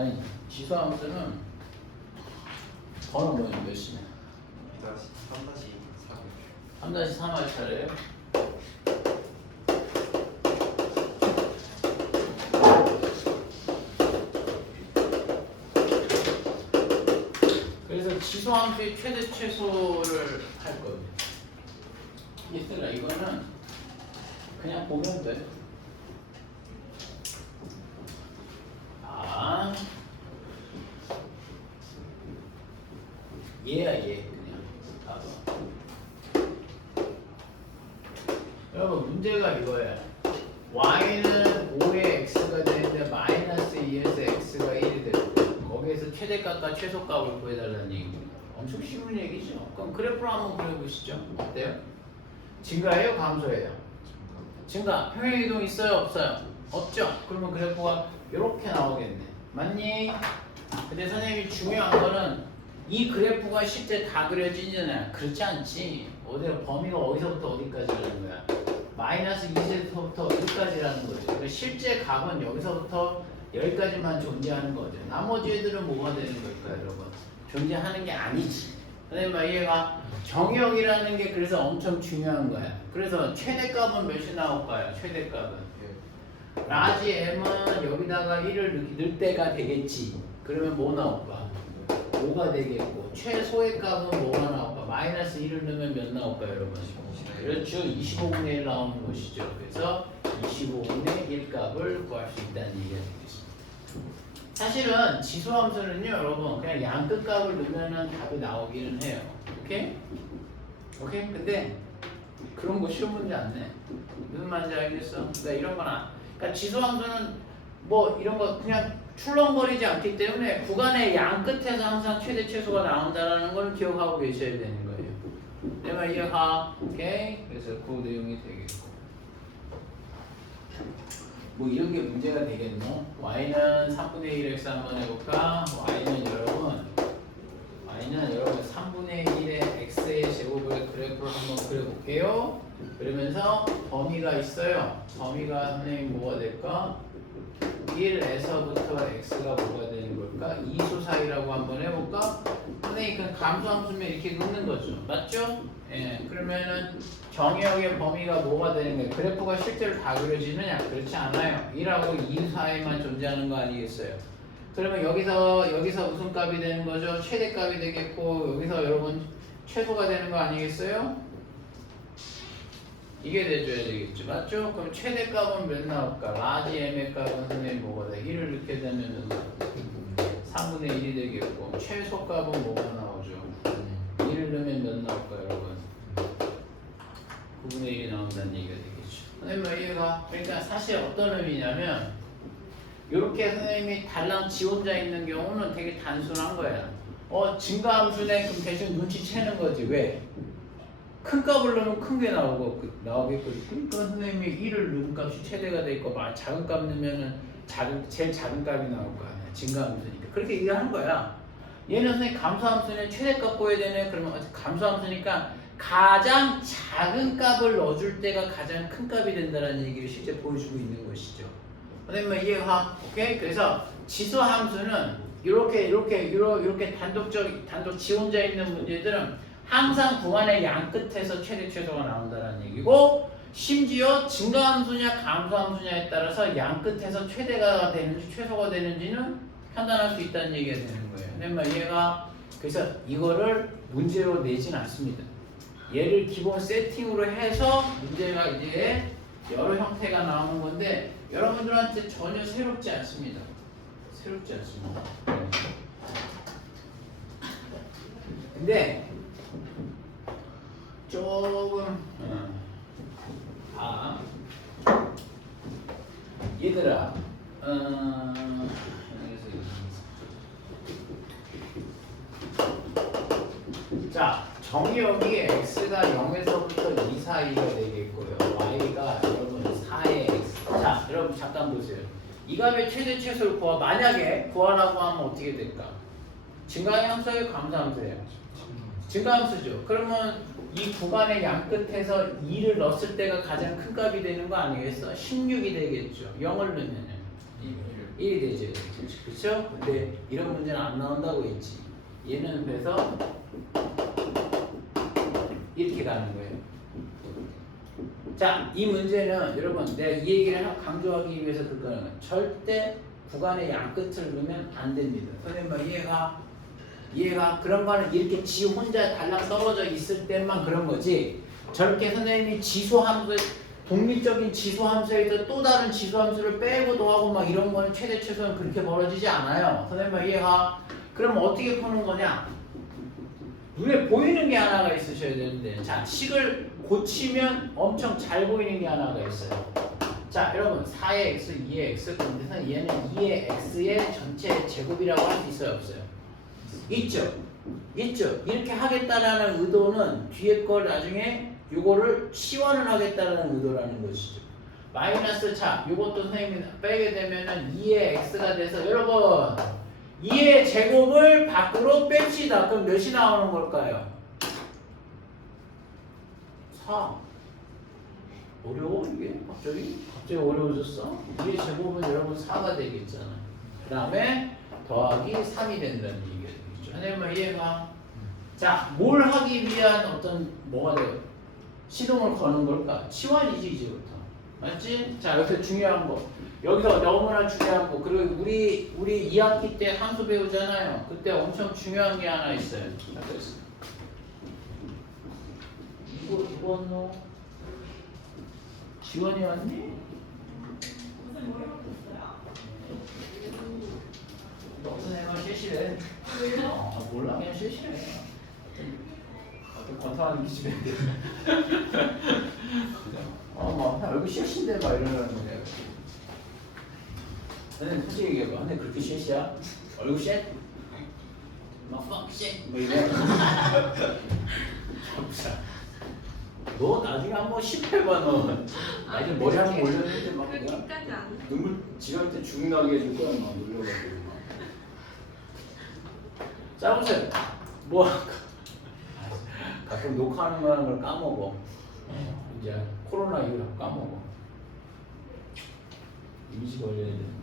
아니 지수함수는 번호 뭐예요? 몇이냐? 3-3 할 차례예요? 그래서 지수함수의 최대 최소를 할 거예요. 얘들아 이거는 그냥 보면 돼. 아 얘야 얘 그냥 봐봐. 여러분 문제가 이거야. y는 5의 x가 되는데 마이너스 2에서 x가 1이 되고 거기에서 최대값과 최소값을 구해달라는 얘기입니다. 엄청 쉬운 얘기죠. 그럼 그래프로 한번 그려보시죠. 어때요? 증가예요? 감소예요? 증가. 평행이동 있어요? 없어요? 없죠? 그러면 그래프가 이렇게 나오겠네. 맞니? 근데 선생님이 중요한 거는 이 그래프가 실제 다 그려지잖아. 그렇지 않지. 어디가 범위가 어디서부터 어디까지라는 거야. 마이너스 2에서부터 1까지라는 거죠. 그러니까 실제 값은 여기서부터 여기까지만 존재하는 거죠. 나머지 애들은 뭐가 되는 걸까요, 여러분? 존재하는 게 아니지. 선생님 이해가? 정의역이라는 게 그래서 엄청 중요한 거야. 그래서 최대값은 몇이 나올까요? 최대값은 라지 m은 여기다가 1을 넣을 때가 되겠지. 그러면 뭐 나올까? 5가 되겠고 최소의 값은 뭐가 나올까? 마이너스 1을 넣으면 몇 나올까요, 여러분? 그렇죠. 25분의 1 나오는 것이죠. 그래서 25분의 1 값을 구할 수 있다는 얘기가 되겠습니다. 사실은 지수함수는요, 여러분 그냥 양끝 값을 넣으면 답이 나오기는 해요. 오케이? 오케이? 근데 그런 거 시험 문제 안 내. 무슨 말인지 알겠어? 그러니까 이런 거나. 그러니까 지수함수는 뭐 이런 거 그냥 출렁거리지 않기 때문에 구간의 양 끝에서 항상 최대 최소가 나온다라는 걸 기억하고 계셔야 되는 거예요. 내 말 이해가? 오케이? 그래서 그 내용이 되겠고. 뭐 이런 게 문제가 되겠노? y는 3분의 1 x 한번 해볼까? y는 여러분 3분의 1의 x의 제곱의 그래프를 한번 그려볼게요. 그러면서 범위가 있어요. 범위가 선생님 뭐가 될까? 1에서부터 x가 뭐가 되는 걸까? 이수 사이라고 한번 해볼까? 선생님 그 감소함수면 이렇게 넣는 거죠. 맞죠? 예, 그러면은 정의역의 범위가 뭐가 되는 거예요? 그래프가 실제로 다 그려지느냐? 그렇지 않아요. 1하고 2 사이만 존재하는 거 아니겠어요? 그러면 여기서 무슨 값이 되는 거죠? 최대값이 되겠고 여기서 여러분 최소가 되는 거 아니겠어요? 이게 돼줘야 되겠죠. 맞죠? 그럼 최대값은 몇 나올까? 라지 m의 값은 선생님 뭐가 돼? 1을 넣게 되면 3분의 1이 되겠고 최소값은 뭐가 나오죠? 1을 넣으면 몇 나올까요, 여러분? 9분의 1이 나온다는 얘기가 되겠죠. 선생님 이해가? 그러니까 사실 어떤 의미냐면 이렇게 선생님이 달랑 지 혼자 있는 경우는 되게 단순한 거야. 증가함수네 그럼 대충 눈치채는 거지. 왜? 큰 값을 넣으면 큰 게 나오겠고 그러니까 선생님이 1을 넣은 값이 최대가 돼 있고 작은 값 넣으면은 제일 작은 값이 나올 거 아니야. 증가함수니까 그렇게 얘기하는 거야. 얘는 선생님 감소함수는 최대값 보여야 되네. 그러면 감소함수니까 가장 작은 값을 넣어줄 때가 가장 큰 값이 된다는 얘기를 실제 보여주고 있는 것이죠. 선생님 이해가? 오케이? 그래서 지수함수는 이렇게 단독 지 혼자 있는 문제들은 항상 구간의 양 끝에서 최대 최소가 나온다는 얘기고 심지어 증가함수냐 감소함수냐에 따라서 양 끝에서 최대가 되는지 최소가 되는지는 판단할 수 있다는 얘기가 되는 거예요. 선생님 이해가? 그래서 이거를 문제로 내진 않습니다. 얘를 기본 세팅으로 해서 문제가 이제 여러 형태가 나오는 건데 여러분들한테 전혀 새롭지 않습니다. 새롭지 않습니다. 근데 조금 얘들아 자 정의역이 x가 0에서부터 2 사이가 되겠고요. y가 여러분 4의 x. 자 여러분 잠깐 보세요. 이 값의 최대 최소를 만약에 구하라고 하면 어떻게 될까? 증가함수예요? 감소함수예요? 증가함수죠. 그러면 이 구간의 양 끝에서 2를 넣었을 때가 가장 큰 값이 되는 거 아니겠어? 16이 되겠죠. 0을 넣으면 1이 되지. 그렇죠? 근데 이런 문제는 안 나온다고 했지. 얘는 그래서 이렇게 가는 거예요. 자, 이 문제는 여러분 내가 이 얘기를 강조하기 위해서 그거는 절대 구간의 양끝을 넣으면 안 됩니다. 선생님 이해가 그런 거는 이렇게 지 혼자 달랑 떨어져 있을 때만 그런 거지. 저렇게 선생님이 지수함수 독립적인 지수함수에서 또 다른 지수함수를 빼고도 하고 막 이런 거는 최대 최소는 그렇게 벌어지지 않아요. 선생님 이해가? 그럼 어떻게 푸는 거냐? 눈에 보이는 게 하나가 있으셔야 되는데, 자, 식을 고치면 엄청 잘 보이는 게 하나가 있어요. 자, 여러분 4의 x, 2의 x, 그런데서 얘는 2의 x의 전체 제곱이라고 할 수 있어요, 없어요? 있죠. 이렇게 하겠다라는 의도는 뒤에 걸 나중에 요거를 치환을 하겠다라는 의도라는 것이죠. 마이너스, 자, 요것도 선생님이 빼게 되면은 2의 x가 돼서 여러분 2의 제곱을 밖으로 뺍시다. 그럼 몇이 나오는 걸까요? 4. 어려워 이게? 갑자기 어려워졌어? 2의 제곱은 여러분 4가 되겠잖아. 그 다음에 더하기 3이 된다는 얘기가 되겠죠. 선생님 이해가? 자, 뭘 하기 위한 어떤 뭐가 돼요? 시동을 거는 걸까? 치환이지 이제부터. 맞지? 자, 여기서 중요한 거. 여기서 너무나 중요한 거. 그리고 우리 2학기 때 함수 배우잖아요. 그때 엄청 중요한 게 하나 있어요. 이거 너 지원이 왔니? 무슨 뭐 해봤어요? 너 선생님은 실시래. 왜요? 몰라 그냥 실시래. 어떤 권사하는 기집애인데. 막 얼굴 실시인데 막 이러는 거예요. 선생님 솔직히 얘기해봐. 근데 그렇게 실시야? 얼굴 쉣? 막 fuck shit 뭐 이래. 너 나중에 한번 실패해봐 너. 나중에 머리 한번 올렸는데 막 그냥 그렇게까지 안 해. 눈물 지갈 때 죽나게 해줄 거야 막 놀려가지고 막. 자 보세요. 뭐 가끔 녹화하는 걸 까먹어. 이제 코로나 이후로 까먹어. 이미지 걸려야 되는데.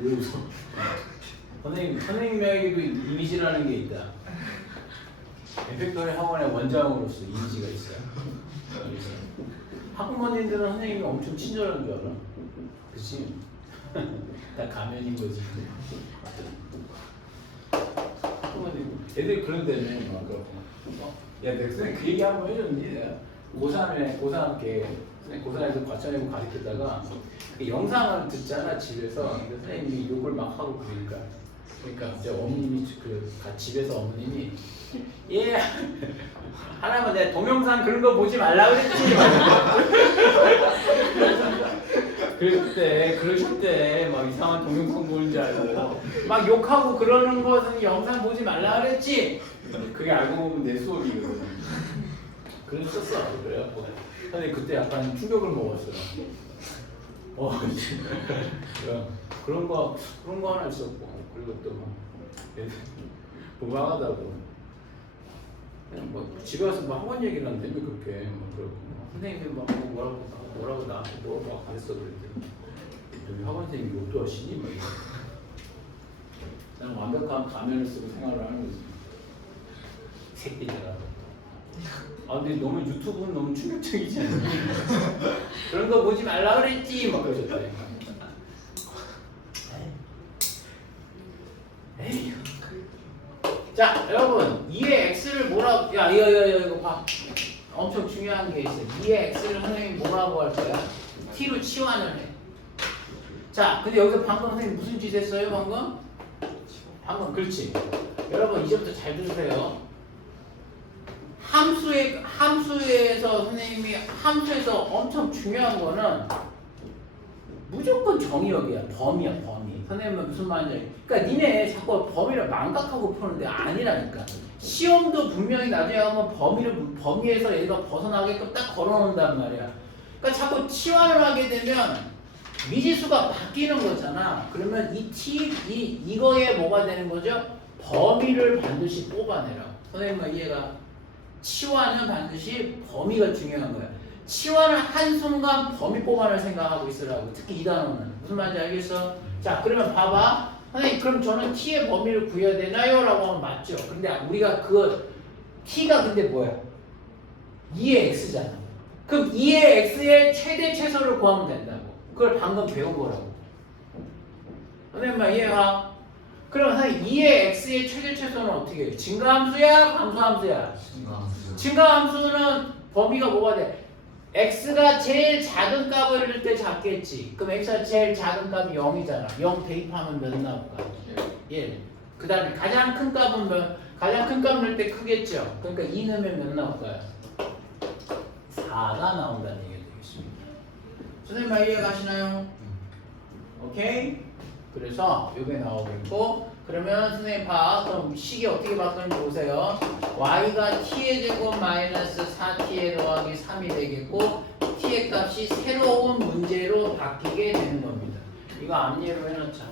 왜 웃어? 선생님에게도 이미지라는 게 있다. 에펙터리 학원의 원장으로서 이미지가 있어요. 학부모님들은 선생님이 엄청 친절한 줄 알아. 그치? 다 가면인 거지. 애들이 그런다며 막 그러고. 야, 내가 선생님 그 얘기 한번 해줬니? 내가 고3 고3에서 과천이고 가르치다가 그 영상을 듣잖아 집에서. 근데 선생님이 욕을 막 하고 그러니까 이제 어머님이 집에서 어머님이 예 하나만 내가 동영상 그런 거 보지 말라 그랬지. 그러실 때 막 이상한 동영상 보는 줄 알고 막 욕하고 그러는 것은 영상 보지 말라 그랬지. 그게 알고 보면 내 수업이거든. 그랬었어. 그래갖고 근데 그때 약간 충격을 먹었어요. 그런 거 하나 있었고, 그리고 또 막 무방하다고. 뭐 집에 와서 뭐 학원 얘기를 한다며 그렇게 막 그러고 선생님이 막 뭐라고 나한테 막 가르쳐 그랬더니 여기 학원 선생님이 욕도 하시니? 막 이러고. 난 완벽한 가면을 쓰고 생활을 하는 거지. 새끼들아. 근데 너무 유튜브는 너무 충격적이지 않니? 그런 거 보지 말라 그랬지 막 그러셨대. 에이. 자 여러분 2의 x를 뭐라고 이거 봐. 엄청 중요한 게 있어. 2의 x를 선생님이 뭐라고 할 거야? t로 치환을 해. 자 근데 여기서 방금 선생님 무슨 짓 했어요 방금 그렇지. 여러분 이제부터 잘 들으세요. 함수에서 선생님이 함수에서 엄청 중요한 거는 무조건 정의역이야. 범위야. 선생님은 무슨 말인지. 그러니까 니네 자꾸 범위를 망각하고 푸는데 아니라니까. 시험도 분명히 나중에 가면 범위에서 얘가 벗어나게끔 딱 걸어놓는단 말이야. 그러니까 자꾸 치환을 하게 되면 미지수가 바뀌는 거잖아. 그러면 이거에 뭐가 되는 거죠? 범위를 반드시 뽑아내라. 선생님은 이해가? 치환은 반드시 범위가 중요한 거야. 치환을 한순간 범위 뽑아낼 생각하고 있으라고. 특히 이 단어는. 무슨 말인지 알겠어? 자, 그러면 봐봐. 선생님, 그럼 저는 t의 범위를 구해야 되나요? 라고 하면 맞죠. 근데 우리가 t가 근데 뭐야? 2의 x잖아. 그럼 2의 x의 최대 최소를 구하면 된다고. 그걸 방금 배운 거라고. 선생님, 말 이해가? 그럼 선생님, 2의 x의 최대 최소는 어떻게 해요? 증가함수야? 감소함수야? 증가함수는 범위가 뭐가 돼? x가 제일 작은 값을 넣을 때 작겠지. 그럼 x가 제일 작은 값이 0이잖아. 0 대입하면 몇 나올까? 1. 그 다음에 가장 큰 값은 가장 큰 값 넣을 때 크겠죠. 그러니까 2 넣으면 몇 나올까요? 4가 나온다는 얘기가 되겠습니다. 선생님 말 이해 가시나요? 오케이? 그래서 이게 나오겠고, 그러면 선생님 봐. 그럼 식이 어떻게 바뀌는지 보세요. y가 t의 제곱 마이너스 4t의 더하기 3이 되겠고, t의 값이 새로운 문제로 바뀌게 되는 겁니다. 이거 앞예로 해놓자.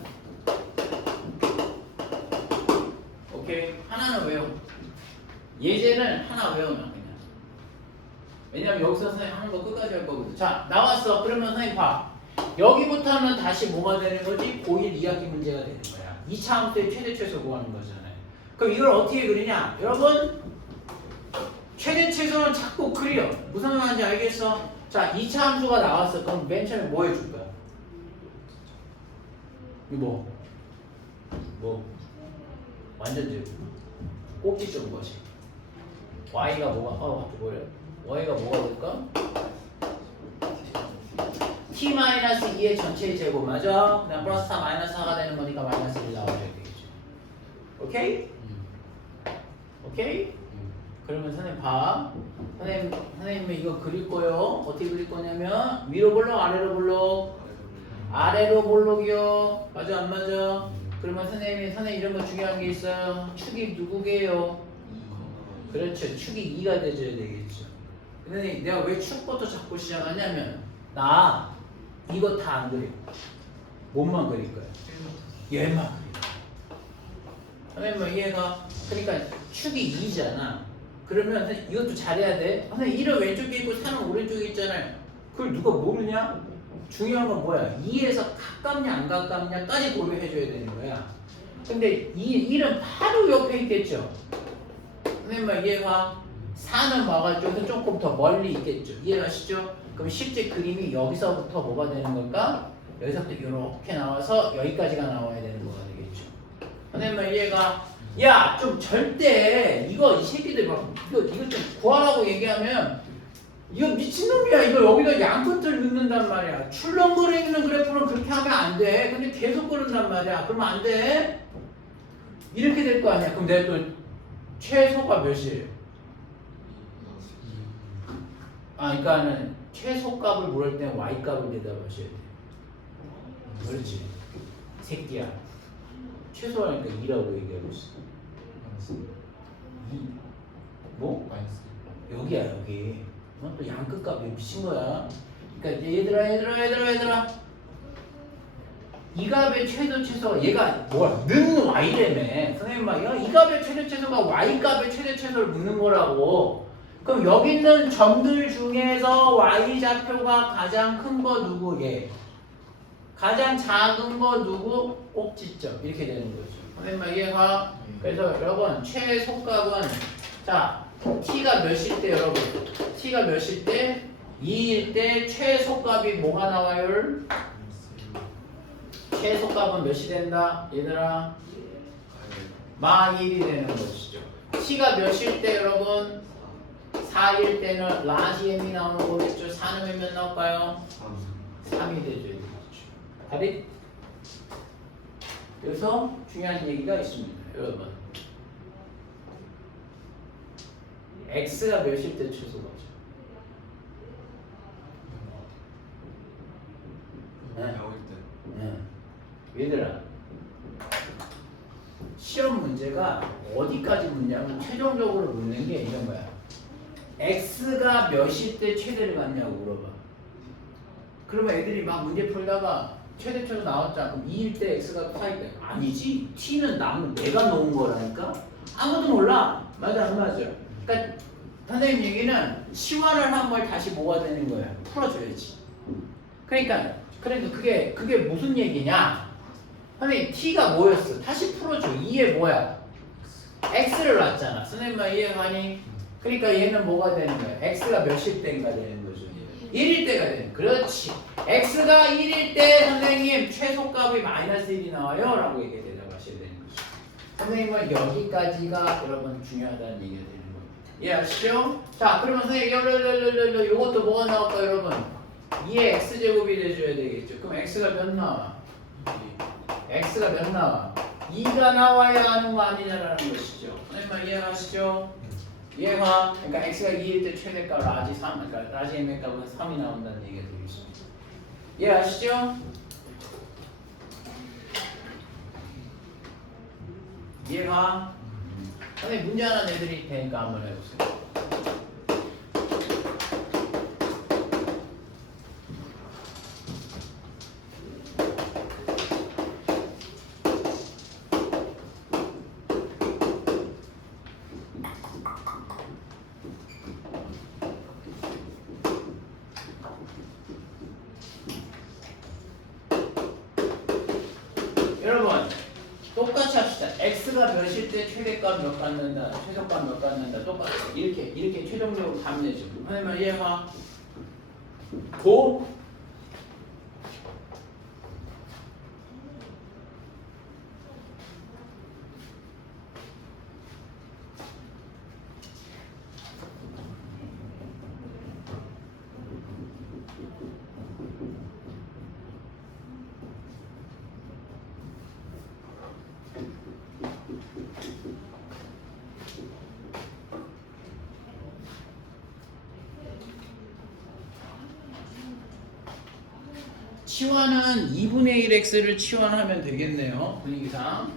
오케이? 하나는 외워. 예제는 하나 외워놔 그냥. 왜냐면 여기서 선생님 하는 거 끝까지 할 거거든. 자, 나왔어. 그러면 선생님 봐. 여기부터는 다시 뭐가 되는 거지? 고1 2학기 문제가 되는 거야. 2차 함수의 최대 최소 구하는 거잖아요. 그럼 이걸 어떻게 그리냐? 여러분, 최대 최소는 자꾸 그려. 무슨 말인지 알겠어? 자, 2차 함수가 나왔어. 그럼 맨 처음에 뭐 해줄 거야? 이거 뭐? 완전 제곱. 꼭지 좀 것이. y가 뭐가 y가 뭐가 될까? t-2의 전체의 제곱 맞아? 그냥 플러스 4 마이너스 4가 되는 거니까 마이너스 1 나와야 되겠죠. 오케이? 오케이? 그러면 선생님 봐. 선생님이 이거 그릴 거요. 어떻게 그릴 거냐면 위로 볼록 아래로 볼록. 아래로 볼록이요. 맞아 안 맞아? 그러면 선생님 이런 거 중요한 게 있어요. 축이 누구게요? 그렇죠. 축이 2가 돼줘야 되겠죠. 근데 내가 왜 축부터 자꾸 시작하냐면 나 이거 다 안 그려. 몸만 그릴 거야. 얘만 그려. 선생님 뭐 이해가? 그러니까 축이 2잖아. 그러면 선생님 이것도 잘해야 돼. 선생님 1은 왼쪽에 있고 3은 오른쪽에 있잖아요. 그걸 누가 모르냐? 중요한 건 뭐야? 2에서 가깝냐 안 가깝냐까지 고려해줘야 되는 거야. 근데 1은 바로 옆에 있겠죠. 선생님 뭐 이해가? 4는 와가지고 조금 더 멀리 있겠죠. 이해하시죠? 그럼 실제 그림이 여기서부터 뭐가 되는 걸까? 여기서부터 이렇게 나와서 여기까지가 나와야 되는 거가 되겠죠. 선생님 이해가? 야, 좀 절대 이 새끼들 막 이거 좀 구하라고 얘기하면 이거 미친놈이야. 이거 여기다 양끝을 넣는단 말이야. 출렁거려 있는 그래프는 그렇게 하면 안 돼. 근데 계속 그런단 말이야. 그러면 안 돼. 이렇게 될 거 아니야. 그럼 내가 또 최소가 몇이에요? 그러니까는 최소값을 물을 때는 y값을 대답하셔야 돼. 그렇지. 새끼야. 최소하니까 2라고 얘기하고 있어. 2. 뭐? 여기야 여기. 또 양끝값이 미친 거야. 그러니까 얘들아. 이 값의 최소가 얘가 뭐야? 는 y라며. 선생님 말이야. 이 값의 최소가 y 값의 최소를 묻는 거라고. 그럼 여기 있는 점들 중에서 y좌표가 가장 큰 거 누구? 얘. 가장 작은 거 누구? 꼭지점. 이렇게 되는 거죠. 선생님 말 이해가? 그래서 여러분 최소값은 자 t가 몇일 때 여러분 t가 몇일 때? 2일 때 최소값이 뭐가 나와요? 최소값은 몇이 된다? 얘들아 마1이 되는 것이죠. t가 몇일 때 여러분? 4일 때는 라지 m이 나오는 거겠죠. 4는 몇 나올까요? 3이 되죠. 답이? 여기서 중요한 얘기가 있습니다. 여러분 x가 몇일 때 최소가죠? 얘들아 시험 문제가 어디까지 묻냐면 최종적으로 묻는 게 이런 거야. x가 몇일 때 최대를 갖냐고 물어봐. 그러면 애들이 막 문제 풀다가 최대 최소 나왔잖아. 그럼 2일 때 x가 4일 때 아니지. t는 내가 놓은 거라니까. 아무도 몰라. 맞아 안 맞아? 그러니까 선생님 얘기는 치환을 한 걸 다시 뭐가 되는 거예요? 풀어줘야지. 그러니까 그게 무슨 얘기냐? 선생님 t가 뭐였어? 다시 풀어줘. 2에 뭐야? x를 놨잖아. 선생님만 이해가니? 그러니까 얘는 뭐가 되는 거야? x가 몇일 때인가 되는 거죠? 1일 때가 되는. 그렇지. x가 1일 때 선생님 최소값이 마이너스 1이 나와요 라고 얘기해 대답하셔야 되는 거죠. 선생님은 여기까지가 여러분 중요하다는 얘기가 되는 거예요. 이해하시죠? 자, 그러면 선생님 요것도 뭐가 나올까 여러분? 2의 x제곱이 돼줘야 되겠죠. 그럼 x가 몇 나와? x가 몇 나와? 2가 나와야 하는 거 아니냐라는 것이죠. 선생님만 이해하시죠? 이해가? 그러니까 x가 2일 때 최대값 라지 3, 그러니까 라지 m의 값은 3이 나온다는 얘기가 되겠죠. 이해하시죠? 이해가? 선생님 문제 하나 내드릴 테니까 한번 해보세요. 여러분 똑같이 합시다. x가 몇일 때 최대값 몇 갖는다, 최소값 몇 갖는다 똑같아. 이렇게 최종적으로 가면 되죠. 선생님 이해가? 고 치환은 2분의 1x를 치환하면 되겠네요. 분위기상.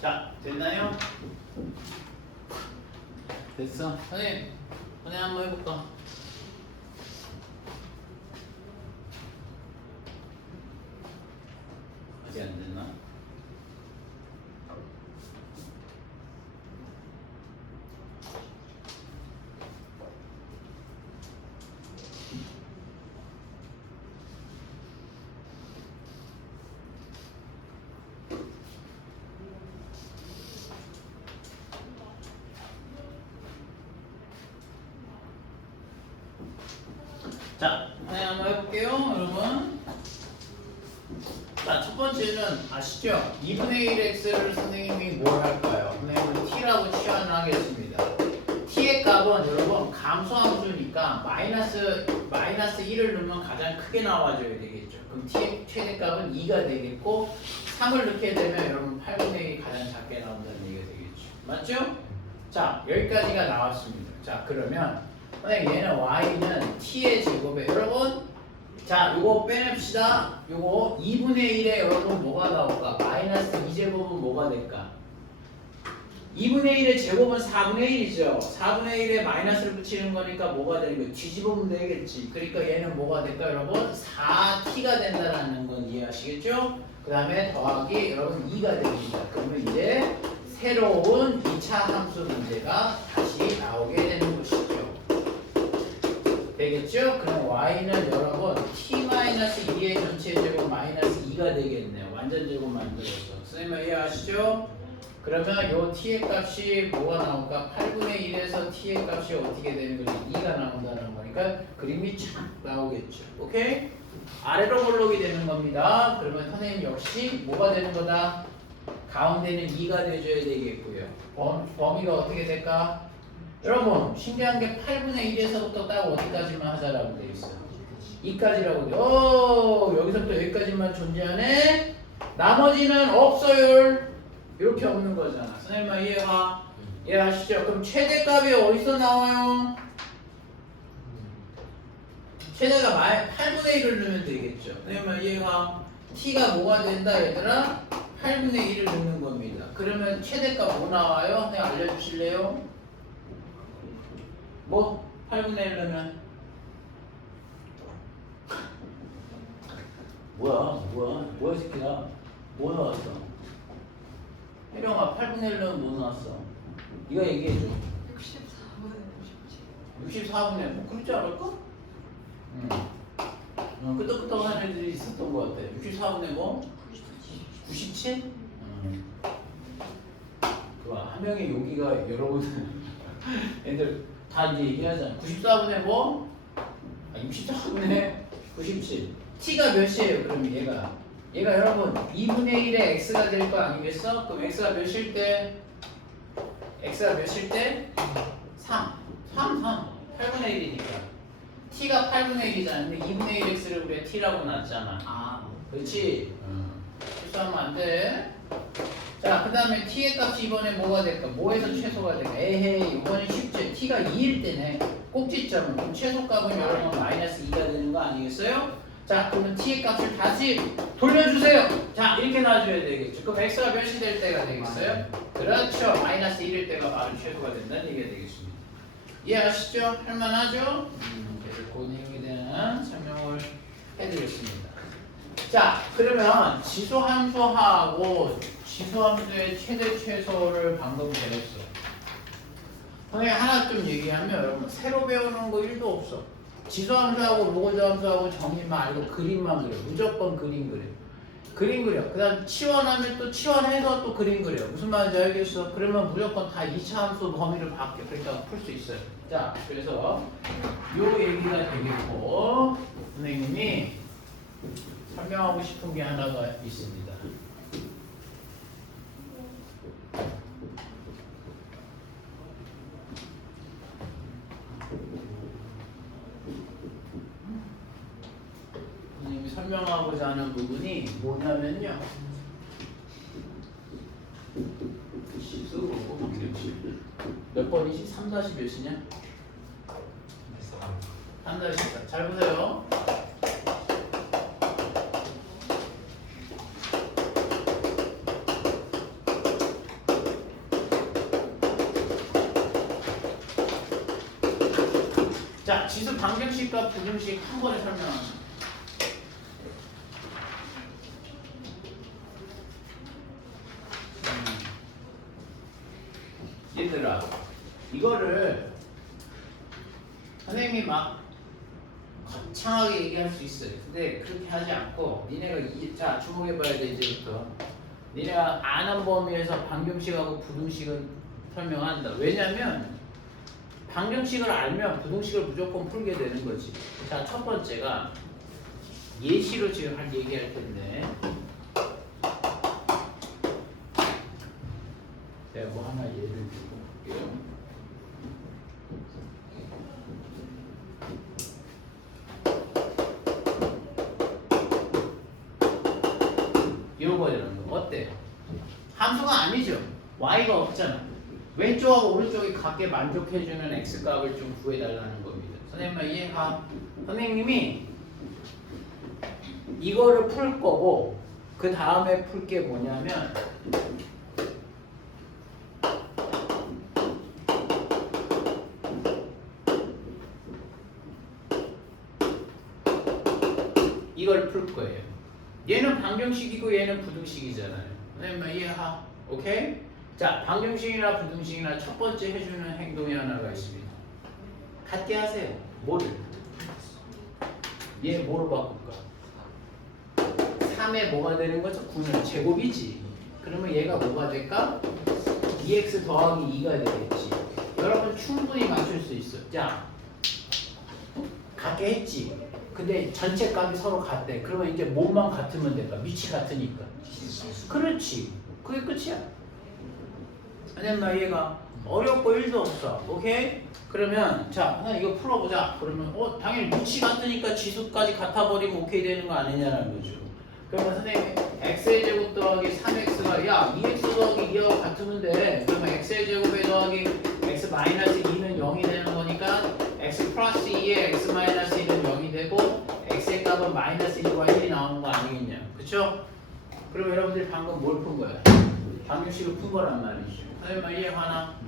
자, 됐나요? 됐어. 선생님 한번 해볼까? 아직 안 됐나? 자, 한번 해볼게요, 여러분. 자, 첫 번째는 아시죠? 2분의 1x를 선생님이 뭘 할까요? 선생님은 t라고 치환을 하겠습니다. t의 값은 여러분 감소함수니까 마이너스 1을 넣으면 가장 크게 나와줘야 되겠죠. 그럼 t의 최대값은 2가 되겠고 3을 넣게 되면 여러분 8분의 1이 가장 작게 나온다는 얘기가 되겠죠. 맞죠? 자, 여기까지가 나왔습니다. 자, 그러면 선생님 얘는 y는 t의 제곱에 여러분 자, 요거 빼냅시다. 요거 2분의 1에 여러분 뭐가 나올까? 마이너스 2제곱은 뭐가 될까? 2분의 1의 제곱은 4분의 1이죠. 4분의 1에 마이너스를 붙이는 거니까 뭐가 되는 거예요? 뒤집으면 되겠지. 그러니까 얘는 뭐가 될까 여러분? 4t가 된다라는 건 이해하시겠죠? 그 다음에 더하기 여러분 2가 됩니다. 그러면 이제 새로운 2차 함수 문제가 다시 나오게 되는 것이죠. 되겠죠? 그럼 y는 여러분 t-2의 전체 제곱 마이너스 2가 되겠네요. 완전 제곱 만들어서. 선생님 이해하시죠? 그러면 요 t의 값이 뭐가 나올까? 8분의 1에서 t의 값이 어떻게 되는 거지? 2가 나온다는 거니까 그림이 촥 나오겠죠. 오케이? 아래로 볼록이 되는 겁니다. 그러면 선생님 역시 뭐가 되는 거다? 가운데는 2가 돼줘야 되겠고요. 범위가 어떻게 될까? 여러분 신기한 게 8분의 1에서부터 딱 어디까지만 하자라고 돼 있어. 2까지라고 돼. 오, 여기서부터 여기까지만 존재하네. 나머지는 없어요. 이렇게 없는 거잖아. 선생님 이해가? 이해하시죠? 그럼 최대값이 어디서 나와요? 최대가 8분의 1을 넣으면 되겠죠. 선생님 이해가? t가 뭐가 된다 얘들아? 8분의 1을 넣는 겁니다. 그러면 최대값 뭐 나와요? 그냥 알려주실래요? 뭐? 8분의 1 넣으면 뭐야 이 새끼야? 뭐 나왔어? 혜령아 8분의 1 넣으면 뭐 나왔어? 네가 얘기해줘. 64분의 뭐 그렇지 않을까? 끄떡끄떡한 애들이 있었던 것 같아. 64분의 뭐? 97? 한 명의 용기가 여러분 애들 다 이제 얘기하잖아. 94분의 뭐? 64분의 97. t가 몇이에요? 그럼 얘가 여러분 2분의 1의 x가 될 거 아니겠어? 그럼 x가 몇일 때? x가 몇일 때? 3. 8분의 1이니까 t가 8분의 1이잖아. 근데 2분의 1 x를 우리가 t라고 놨잖아. 아, 그렇지? 실수하면 안 돼. 자, 그 다음에 t의 값이 이번에 뭐가 될까? 뭐에서 최소가 될까? 에헤이, 이번엔 쉽지. t가 2일 때네. 꼭지점은. 그럼 최소값은 여러분 마이너스 2가 되는 거 아니겠어요? 자, 그러면 t의 값을 다시 돌려주세요. 자, 이렇게 놔줘야 되겠죠. 그럼 x가 몇이 될 때가 되겠어요? 그렇죠. 마이너스 1일 때가 바로 최소가 된다는 얘기가 되겠습니다. 이해하시죠? 할만하죠? 그래서 그 내용에 대한 설명을 해드렸습니다. 자, 그러면 지수함수하고 지수함수의 최대 최소를 방금 배웠어. 선생님 하나 좀 얘기하면 여러분 새로 배우는 거 1도 없어. 지수함수하고 로고조함수하고 정의만 알고 그림만 그려. 무조건 그림 그려. 그림 그려. 그 다음 치환하면 또 치환해서 또 그림 그려. 무슨 말인지 알겠어? 그러면 무조건 다 2차 함수 범위를 바뀌어. 그러니까 풀 수 있어요. 자, 그래서 요 얘기가 되겠고 선생님이 설명하고 싶은 게 하나가 있습니다. 선생님이 설명하고자 하는 부분이 뭐냐면요. 몇 번이지? 3 몇이냐? 3-14. 잘 보세요. 자, 지수 방정식과 부등식 한 번에 설명합니다. 얘들아, 이거를 선생님이 막 거창하게 얘기할 수 있어요. 근데 그렇게 하지 않고 니네가 자 주목해봐야 돼. 이제부터 니네가 아는 범위에서 방정식하고 부등식은 설명한다. 왜냐면 방정식을 알면 부등식을 무조건 풀게 되는 거지. 자, 첫 번째가 예시로 지금 얘기할 텐데 내가 뭐 하나 예를 들고 볼게요. 이런 거라는 거 어때? 함수가 아니죠. y가 없잖아. 왼쪽하고 오른쪽이 각게 만족해주는 x값을 좀 구해달라는 겁니다. 선생님 이해가? 선생님이 이거를 풀 거고 그 다음에 풀 게 뭐냐면 이걸 풀 거예요. 얘는 방정식이고 얘는 부등식이잖아요. 선생님 이해하? 오케이? 자, 방정식이나 부등식이나 첫 번째 해주는 행동이 하나가 있습니다. 같게 하세요. 뭐를? 얘 뭐로 바꿀까? 3에 뭐가 되는 거죠? 9는 제곱이지. 그러면 얘가 뭐가 될까? 2x 더하기 2가 되겠지. 여러분 충분히 맞출 수 있어. 자, 같게 했지. 근데 전체 값이 서로 같대. 그러면 이제 뭐만 같으면 될까? 밑이 같으니까. 그렇지. 그게 끝이야. 아니면 얘가 어렵고 1도 없어. 오케이? 그러면 자, 하나 이거 풀어보자. 그러면 당연히 밑이 같으니까 지수까지 같아버리면 오케이 되는 거 아니냐는 거죠. 그러면 선생님 x의 제곱 더하기 3x가 야 2x 더하기 2하고 같으면 돼. 그러면 x의 제곱에 더하기 x 마이너스 2는 0이 되는 거니까 x 플러스 2에 x 마이너스 1은 0이 되고 x의 값은 마이너스 1과 1이 나오는 거 아니겠냐. 그쵸? 그럼 여러분들이 방금 뭘 푼 거야? 방정식을 푼 거란 말이죠. 선생님 이해하나?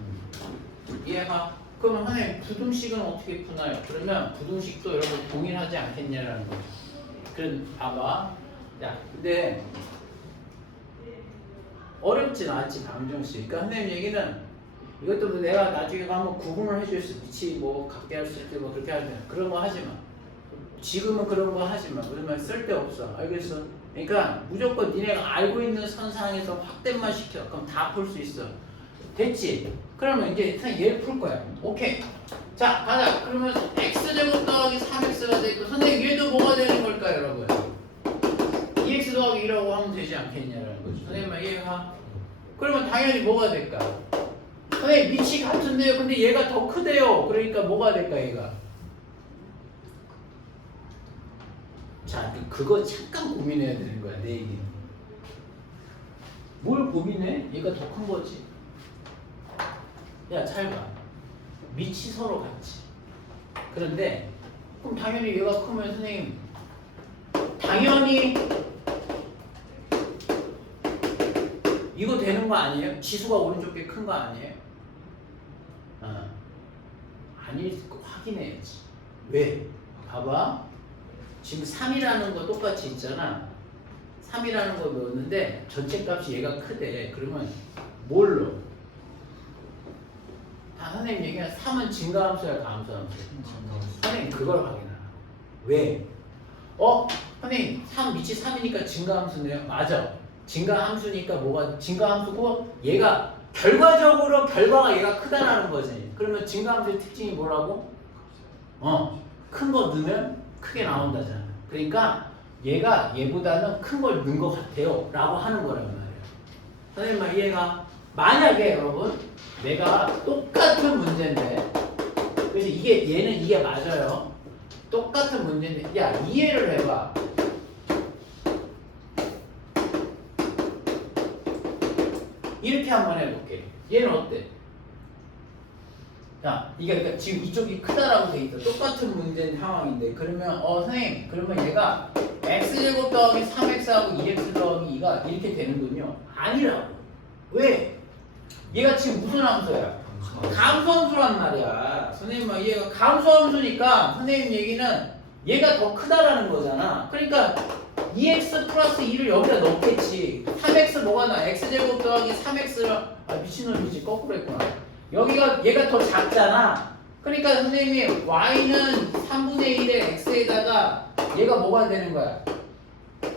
이해가? 그러면 선생님 부등식은 어떻게 푸나요? 그러면 부등식도 여러분 동일하지 않겠냐라는 거죠. 그럼 봐봐. 야, 근데 어렵진 않지 방정식. 그러니까 선생님 얘기는 이것도 뭐 내가 나중에 가면 구분을 해줄 수 있지. 뭐 각게 할 수 있게 뭐 그렇게 할 때 그런 거 하지 마. 지금은 그런 거 하지 마. 그러면 쓸데없어. 알겠어? 그러니까 무조건 니네가 알고 있는 선상에서 확대만 시켜. 그럼 다 풀 수 있어. 됐지? 그러면 이제 얘를 풀 거야. 오케이. 자, 가자. 그러면 x제곱 더하기 3x가 되고 선생님 얘도 뭐가 되는 걸까요, 여러분? 2x 더하기 1하고 하면 되지 않겠냐라는 거죠. 선생님 이해가? 그러면 당연히 뭐가 될까? 선생님 밑이 같은데요. 근데 얘가 더 크대요. 그러니까 뭐가 될까 얘가? 자, 그거 잠깐 고민해야 되는 거야, 내 얘기는. 뭘 고민해? 얘가 더 큰 거지. 야, 잘 봐. 밑이 서로 같지. 그런데 그럼 당연히 얘가 크면 선생님 당연히 이거 되는 거 아니에요? 지수가 오른쪽 게 큰 거 아니에요? 아닐 거 확인해야지. 왜? 봐봐. 지금 3이라는 거 똑같이 있잖아. 3이라는 거 넣었는데 전체 값이 얘가 크대. 그러면 뭘로? 선생님 얘기하는 3은 증가함수야 감소함수야? 선생님 그걸 확인하라. 왜? 선생님 3 밑이 3이니까 증가함수네요. 맞아. 증가함수니까 뭐가 증가함수고 얘가 결과적으로 결과가 얘가 크다라는 거지. 그러면 증가함수의 특징이 뭐라고? 큰 거 넣으면 크게 나온다잖아. 그러니까 얘가 얘보다는 큰 걸 넣은 것 같아요 라고 하는 거란 말이야. 선생님 말 이해가? 만약에 여러분 내가 똑같은 문제인데 그래서 얘는 이게 맞아요. 똑같은 문제인데 야 이해를 해봐. 이렇게 한번 해볼게. 얘는 어때? 야, 이게 그러니까 지금 이쪽이 크다라고 돼 있어. 똑같은 문제인 상황인데 그러면 선생님 그러면 얘가 x제곱 더하기 3x하고 2x 더하기 2가 이렇게 되는군요. 아니라고. 왜? 얘가 지금 무슨 함수야? 감소함수란 말이야. 선생님 막 얘가 감소함수니까 선생님 얘기는 얘가 더 크다라는 거잖아. 그러니까 2x 플러스 2를 여기다 넣겠지. 3x 뭐가 나? x제곱 더하기 3x를 미친놈이지. 거꾸로 했구나. 여기가 얘가 더 작잖아. 그러니까 선생님이 y는 3분의 1의 x에다가 얘가 뭐가 되는 거야?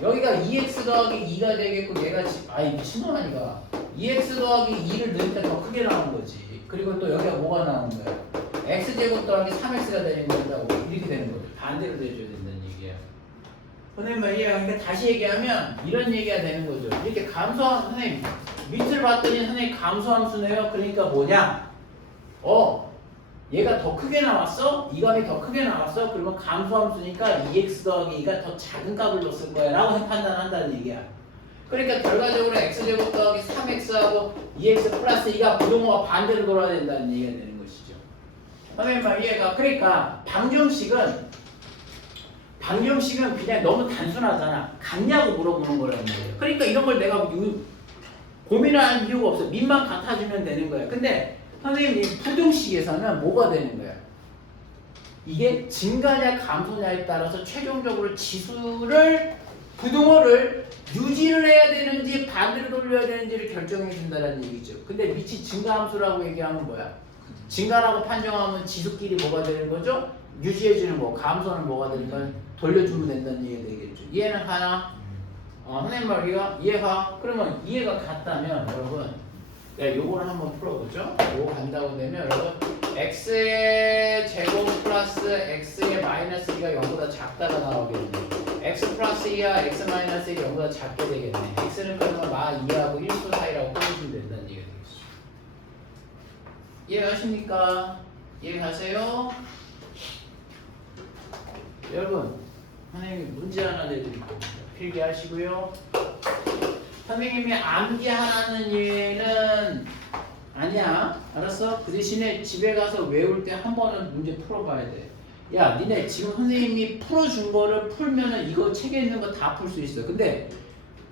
여기가 2x 더하기 2가 되겠고 얘가 미친놈 아니가 2x 더하기 2를 넣으니까 더 크게 나온 거지. 그리고 또 여기가 뭐가 나오는 거야? x제곱 더하기 3x가 되는 거라고 이렇게 되는 거죠. 반대로 내줘야 된다는 얘기야. 선생님 그러니까 다시 얘기하면 이런 얘기가 되는 거죠. 이렇게 감소함 선생님 밑을 봤더니 선생님 감소함수네요. 그러니까 뭐냐? 얘가 더 크게 나왔어? 이 값이 더 크게 나왔어? 그러면 감소함수니까 2x 더하기 2가 더 작은 값을 줬을 거야 라고 판단한다는 얘기야. 그러니까 결과적으로 x제곱 더하기 3x하고 2x 플러스 2가 부동호가 반대로 돌아야 된다는 얘기가 되는 것이죠. 선생님 말 이해가? 그러니까 방정식은 그냥 너무 단순하잖아. 같냐고 물어보는 거라는 거예요. 그러니까 이런 걸 내가 고민할 이유가 없어. 밑만 같아주면 되는 거야. 근데 선생님 이 부등식에서는 뭐가 되는 거야? 이게 증가냐 감소냐에 따라서 최종적으로 지수를 부등호를 유지를 해야 되는지 반대로 돌려야 되는지를 결정해 준다는 얘기죠. 근데 밑이 증가함수라고 얘기하면 뭐야? 증가라고 판정하면 지수끼리 뭐가 되는 거죠? 유지해 주는 거. 감소는 뭐가 되는 거야? 돌려주면 된다는 얘기가 되겠죠. 이해는 가나? 선생님 말이가 이해가? 그러면 이해가 갔다면 여러분 요거를 한번 풀어보죠. 요거 간다고 되면 여러분 x의 제곱 플러스 x의 마이너스 2가 0보다 작다가 나오겠네. x 플러스 2와 x 마이너스 2가 0보다 작게 되겠네. x는 그러면 마 2하고 1수 사이라고 보시면 된다는 얘기가 되겠죠. 이해가십니까? 이해가세요? 여러분 선생님이 문제 하나 내드릴 겁니다. 필기하시고요. 선생님이 암기하는 얘는 아니야. 알았어? 그 대신에 집에 가서 외울 때 한 번은 문제 풀어봐야 돼. 야, 니네 지금 선생님이 풀어준 거를 풀면은 이거 책에 있는 거 다 풀 수 있어. 근데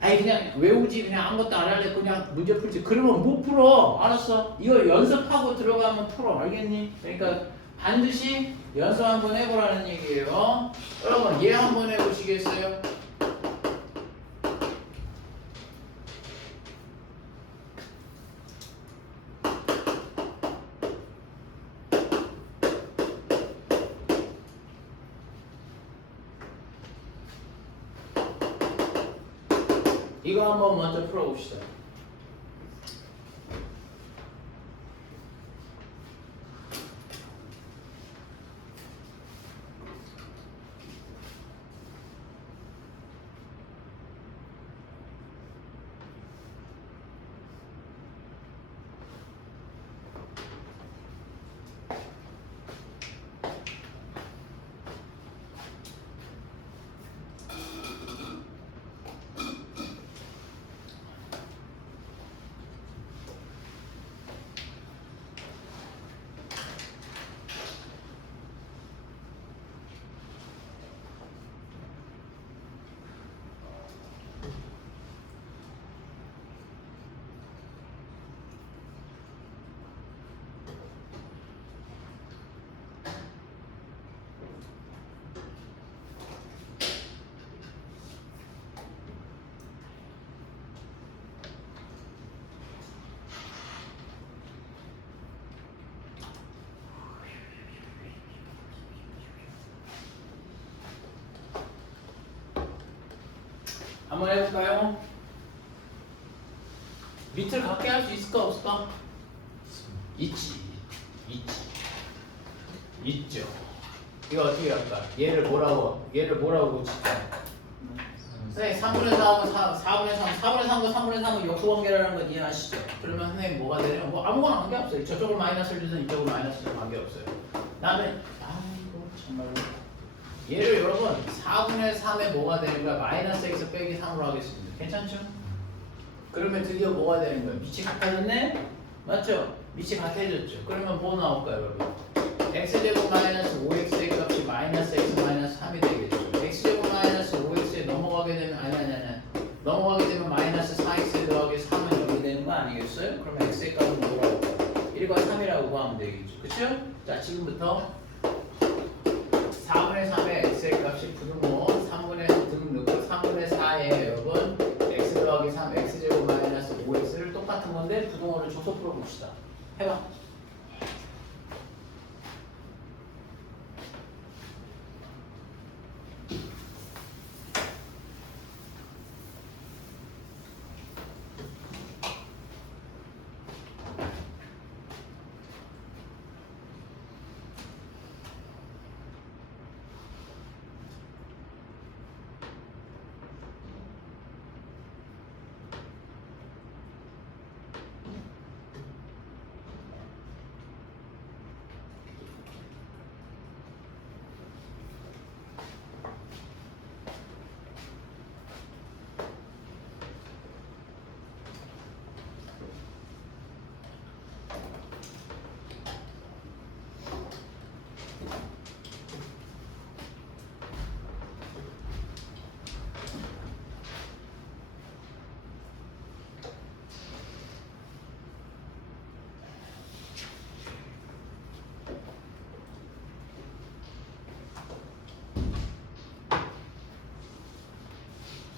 아니 그냥 외우지 그냥 아무것도 안 할래 그냥 문제 풀지. 그러면 못 풀어. 알았어? 이거 연습하고 들어가면 풀어. 알겠니? 그러니까 반드시 연습 한번 해보라는 얘기예요. 여러분 얘 한번 해보시겠어요? 이거 한번 먼저 풀어봅시다. 한번 해볼까요? 밑을 갖게 할 수 있을까 없을까? 있지. 있죠. 이거 어떻게 할까? 얘를 뭐라고 고칠까? 선생님 3분의 4하고 4분의 3, 4분의 3과 3분의 3은 역수관계라는 건 이해하시죠? 그러면 선생님 뭐가 되냐? 뭐 아무거나 관계없어요. 저쪽을 마이너스를 주든 이쪽을 마이너스를 주든 관계없어요. 다음에 아이고 정말로 얘를 여러분 4분의 3에 뭐가 되는 거야? 마이너스 x 빼기 3으로 하겠습니다. 괜찮죠? 그러면 드디어 뭐가 되는 거야? 밑이 같아졌네? 맞죠? 밑이 같아졌죠? 그러면 뭐 나올까요 여러분? x제곱 마이너스 5x의 값이 마이너스 x 마이너스 3이 되겠죠. x제곱 마이너스 5x에 넘어가게 되면 아니 넘어가게 되면 마이너스 4x 더하기 3은 여기 되는 거 아니겠어요? 그러면 x의 값은 뭐라고? 1과 3이라고 구하면 되겠죠. 그쵸? 자 지금부터 4분의 3의 x의 값이 부등호 3분의 등 넣고 3분의 4에 여러분 x 더하기 3 x제곱 마이너스 5x를 똑같은 건데 부등호를 줘서 풀어봅시다. 해봐.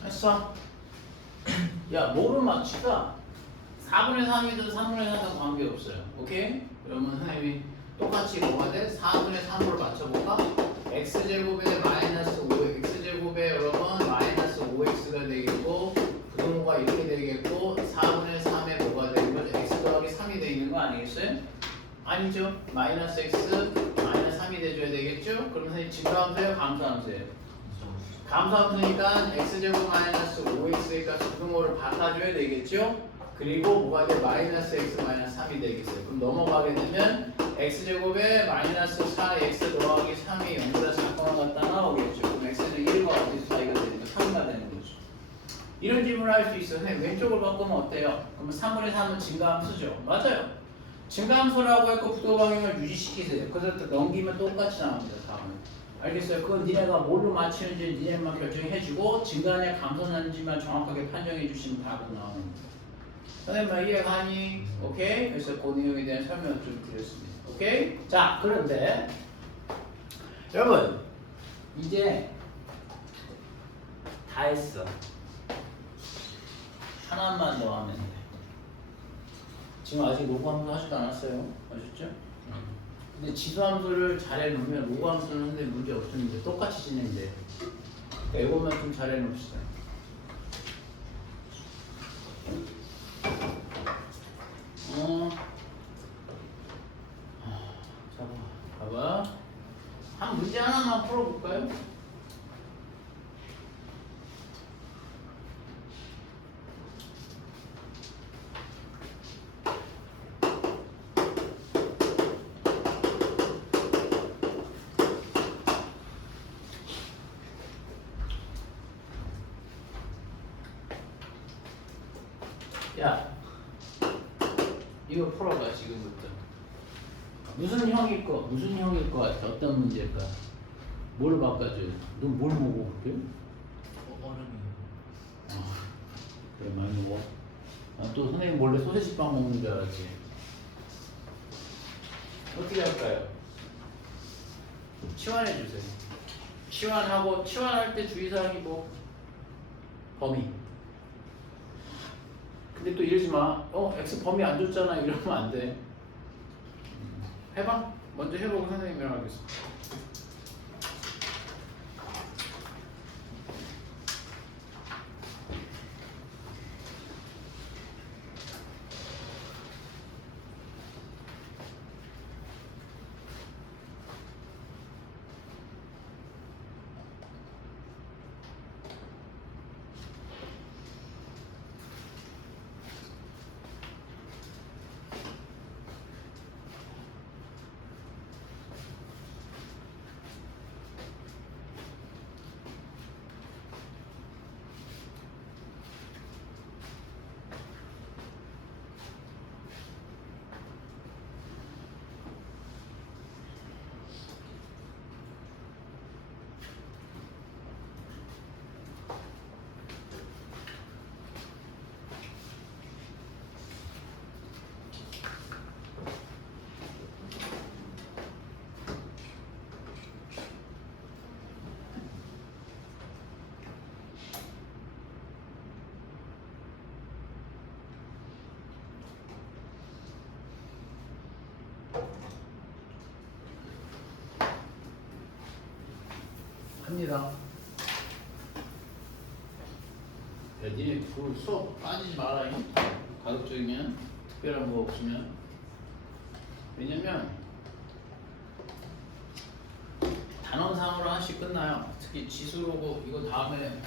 했어? 야, 뭐로 맞추다? 4분의 3이든 3분의 4든 관계없어요. 오케이? 그러면 선생님이 똑같이 뭐가 돼? 4분의 3으로 맞춰볼까? x제곱에 마이너스 5, x제곱에 여러분 마이너스 5x가 되겠고 부등호가 이렇게 되겠고 4분의 3에 뭐가 되는 거죠? x 더하기 3이 돼 있는 거 아니겠어요? 아니죠? 마이너스 x 마이너스 3이 돼줘야 되겠죠? 그럼 선생님 증가함수예요? 감소함수예요? 감소함수니까 x제곱 마이너스 5x의 값 부등호를 바꿔줘야 되겠죠? 그리고 뭐가 돼? 마이너스 x 마이너스 3이 되겠어요. 그럼 넘어가게 되면 x제곱에 마이너스 4x 더하기 3이 0보다 작거나 같다 나오겠죠. 그럼 x는 1과 어디서 차이가 되니까 3가 되는 거죠. 이런 질문을 할 수 있어요. 선생님 왼쪽을 바꾸면 어때요? 그러면 3분의 3은 증가함수죠. 맞아요. 증가함수라고 했고 부도 방향을 유지시키세요. 그래서 또 넘기면 똑같이 나옵니다. 다음은. 알겠어요? 그건 니네가 뭘로 맞추는지 니네만 결정해주고 증가냐 감소냐인지만 정확하게 판정해 주시면 답은 나오는 거예요. 선생님 이해가니? 오케이? 그래서 그 내용에 대한 설명을 좀 드렸습니다. 오케이? 자, 그런데 여러분 이제 다 했어. 하나만 더 하면 돼. 지금 아직 로그함수 하지도 않았어요. 아셨죠? 근데 지수함수를 잘 해놓으면 로그함수는 근데 문제 없었는데 똑같이 진행돼. 그러니까 이것만 좀 잘 해놓읍시다. 자, 봐봐. 한 문제 하나만 풀어볼까요? 야, 이거 풀어봐 지금부터. 무슨 형일 거 같아? 어떤 문제일까? 뭘 바꿔줘요? 너 뭘 먹어 그렇게? 얼음이요. 그래 많이 먹어. 또 선생님 몰래 소세지빵 먹는 줄 알았지. 어떻게 할까요? 치환해 주세요. 치환할 때 주의사항이 뭐? 범위. 근데 또 이러지 마. x 범위 안 줬잖아. 이러면 안 돼. 해봐. 먼저 해보고 선생님이랑 하겠습니다. 합니다. 야, 니네 그 수업 빠지지 마라. 가급적이면 특별한 거 없으면. 왜냐면 단원상으로 하나씩 끝나요. 특히 지수로고 이거 다음에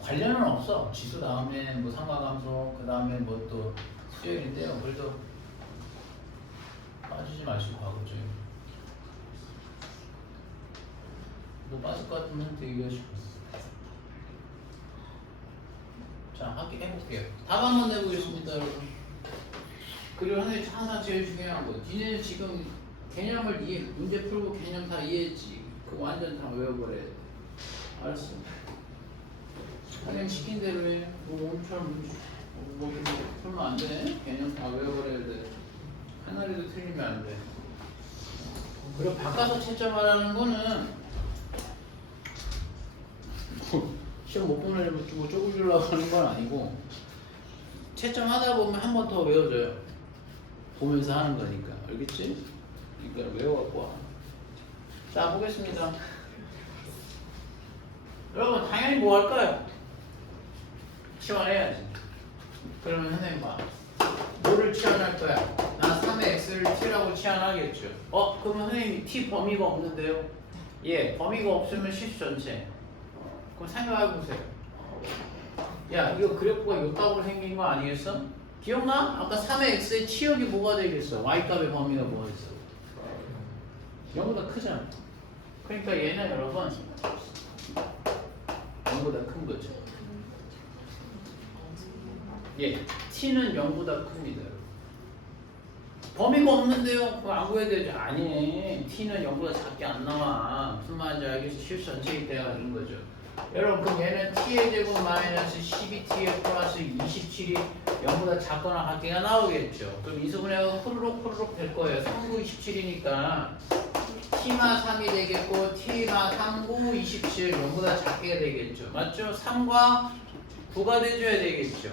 관련은 없어. 지수 다음에 뭐 상과감소 그 다음에 뭐 또 수열인데요. 그래도 빠지지 마시고 가급적이면. 뭐 빠질 것 같으면 대기하시고. 자, 해볼게요. 답 한번 내보겠습니다, 여러분. 그리고 선생님 항상 제일 중요한 거. 니네 지금 개념을 문제 풀고 개념 다 이해했지. 그거 완전 다 외워버려야 돼. 알았어. 선생님 시킨 대로 해. 뭐 오늘처럼 뭐 풀면 안 돼. 개념 다 외워버려야 돼. 하나라도 틀리면 안 돼. 그리고 바꿔서 채점하라는 거는 시험 못 보면 뭐 쪼글 주려고 하는 건 아니고 채점하다 보면 한 번 더 외워줘요. 보면서 하는 거니까. 알겠지? 그러니까 외워갖고 와. 자, 보겠습니다. 여러분 당연히 뭐 할까요? 치환해야지. 그러면 선생님 봐. 뭐를 치환할 거야? 나 3의 x를 t라고 치환하겠죠. 그러면 선생님 t 범위가 없는데요? 예, 범위가 없으면 실수 전체. 그럼 생각해보세요. 야, 이거 그래프가 요따구로 생긴 거 아니겠어? 기억나? 아까 3의 x의 치역이 뭐가 되겠어? y값의 범위가 뭐가 있어? 0보다 크잖아. 그러니까 얘는 여러분 0보다 큰 거죠. 예, t는 0보다 큽니다. 범위가 없는데요? 그거 안 구해야 되죠? 아니, t는 0보다 작게 안 나와. 무슨 말인지 알겠어? 실수 전체이기 때문에 그런 거죠. 여러분, 그럼 얘는 t의 제곱 마이너스 12t의 플러스 27이 0보다 작거나 같게가 나오겠죠. 그럼 이수분해가 후루룩 될 거예요. 3구 27이니까 t마 3이 되겠고 t마 3구 27 0보다 작게 되겠죠. 맞죠? 3과 9가 돼줘야 되겠죠.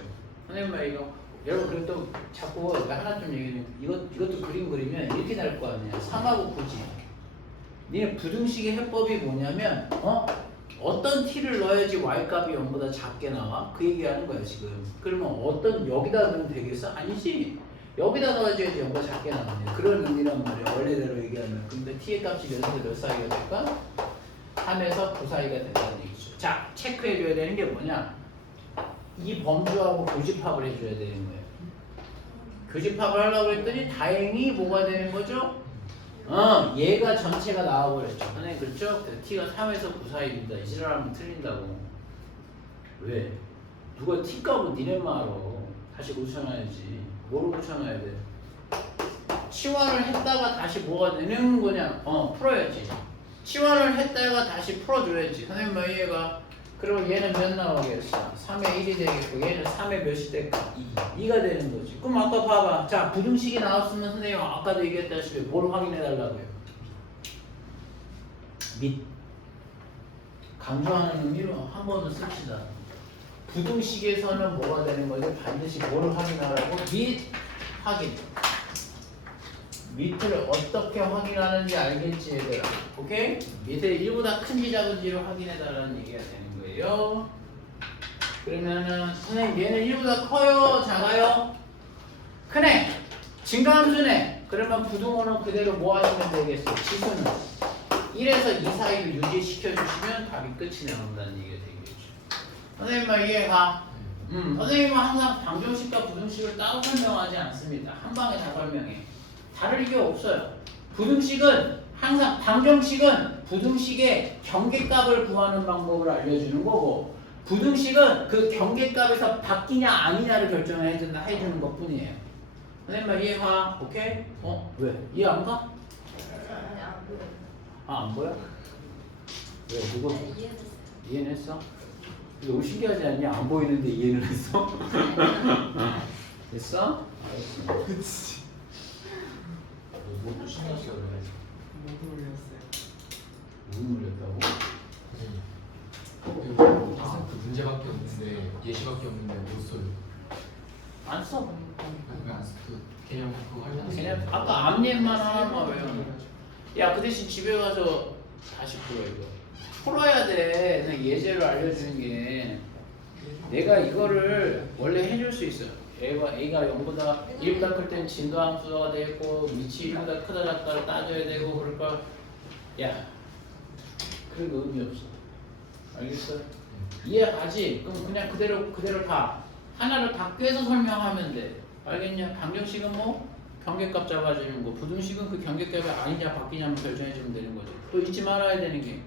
선생님 말 이거 여러분 그리고 또 자꾸 하나 좀 얘기해. 이것도 그림 그리면 이렇게 날 거 아니야. 3하고 9지. 니네 부등식의 해법이 뭐냐면 어떤 t를 넣어야지 y값이 0보다 작게 나와? 그 얘기하는 거야 지금. 그러면 여기다 넣으면 되겠어? 아니지. 여기다 넣어줘야지 0보다 작게 나오네. 그런 의미란 말이야. 원래대로 얘기하면. 근데 t의 값이 몇에서 몇 사이가 될까? 3에서 9 사이가 된다는 얘기죠. 자, 체크해줘야 되는 게 뭐냐? 이 범주하고 교집합을 해줘야 되는 거예요. 교집합을 하려고 했더니 다행히 뭐가 되는 거죠? 얘가 전체가 나와버렸죠. 선생님 그렇죠? t가 3에서 9 사이입니다. 이 지랄하면 틀린다고. 왜? 누가 t 값은 니네만 알아. 다시 고쳐놔야지. 뭐로 고쳐놔야 돼? 치환을 했다가 다시 뭐가 되는 거냐? 풀어야지. 치환을 했다가 다시 풀어줘야지. 선생님 뭐 얘가 그럼 얘는 몇 나오겠어? 3의 1이 되겠고 얘는 3의 몇이 될까? 2가 되는 거지. 그럼 아까 봐봐. 자, 부등식이 나왔으면 선생님 아까도 얘기했다시피 뭘 확인해 달라고요? 및. 강조하는 의미로 한 번은 씁시다. 부등식에서는 뭐가 되는 거죠? 반드시 뭘 확인하라고? 및 확인. 밑을 어떻게 확인하는지 알겠지 얘들아. 오케이? 밑에 1보다 큰지 작은지를 확인해 달라는 얘기가 되는 거예요. 그러면은 선생님 얘는 1보다 커요? 작아요? 크네? 증가함수네? 그러면 부등호는 그대로 뭐 하시면 되겠어? 지수는 1에서 2 사이를 유지시켜 주시면 답이 끝이 나온다는 얘기가 되겠죠. 선생님만 이해가? 선생님은 항상 방정식과 부등식을 따로 설명하지 않습니다. 한 방에 다 설명해. 다를 게 없어요. 부등식은 항상 방정식은 부등식의 경계값을 구하는 방법을 알려주는 거고 부등식은 그 경계값에서 바뀌냐 아니냐를 결정해주는 것 뿐이에요. 선생님 말 이해가? 오케이? 왜? 이해 안 가? 안 보여? 왜? 누구? 이해는 했어? 너무 신기하지 않냐? 안 보이는데 이해는 했어? 됐어? 알았어. 그치. 뭐또 신났어요 그래. 못 올렸어요. 뭐 눌렸다고? 아, 그 문제밖에 없는데 예시밖에 없는데 못 써요. 안 써. 그 개념 그거 하려고. 그냥 아까 앞니만 하나만 외우는 거야. 야, 그 대신 집에 가서 다시 풀어 이거. 풀어야 돼. 그냥 예제로 알려주는 게 내가 이거를 원래 해줄 수 있어요. A가 0보다 1보다 클 땐 진도함수가 되고 위치 1보다 크다 작다를 따져야 되고 그럴 걸. 야, 그런 거 의미 없어. 알겠어? 이해가지? 그럼 그냥 그대로 다 하나를 다 꿰서 설명하면 돼. 알겠냐? 방정식은 뭐 경계값 잡아주는 거, 부등식은 그 경계값이 아니냐 바뀌냐만 결정해주면 되는 거죠. 또 잊지 말아야 되는 게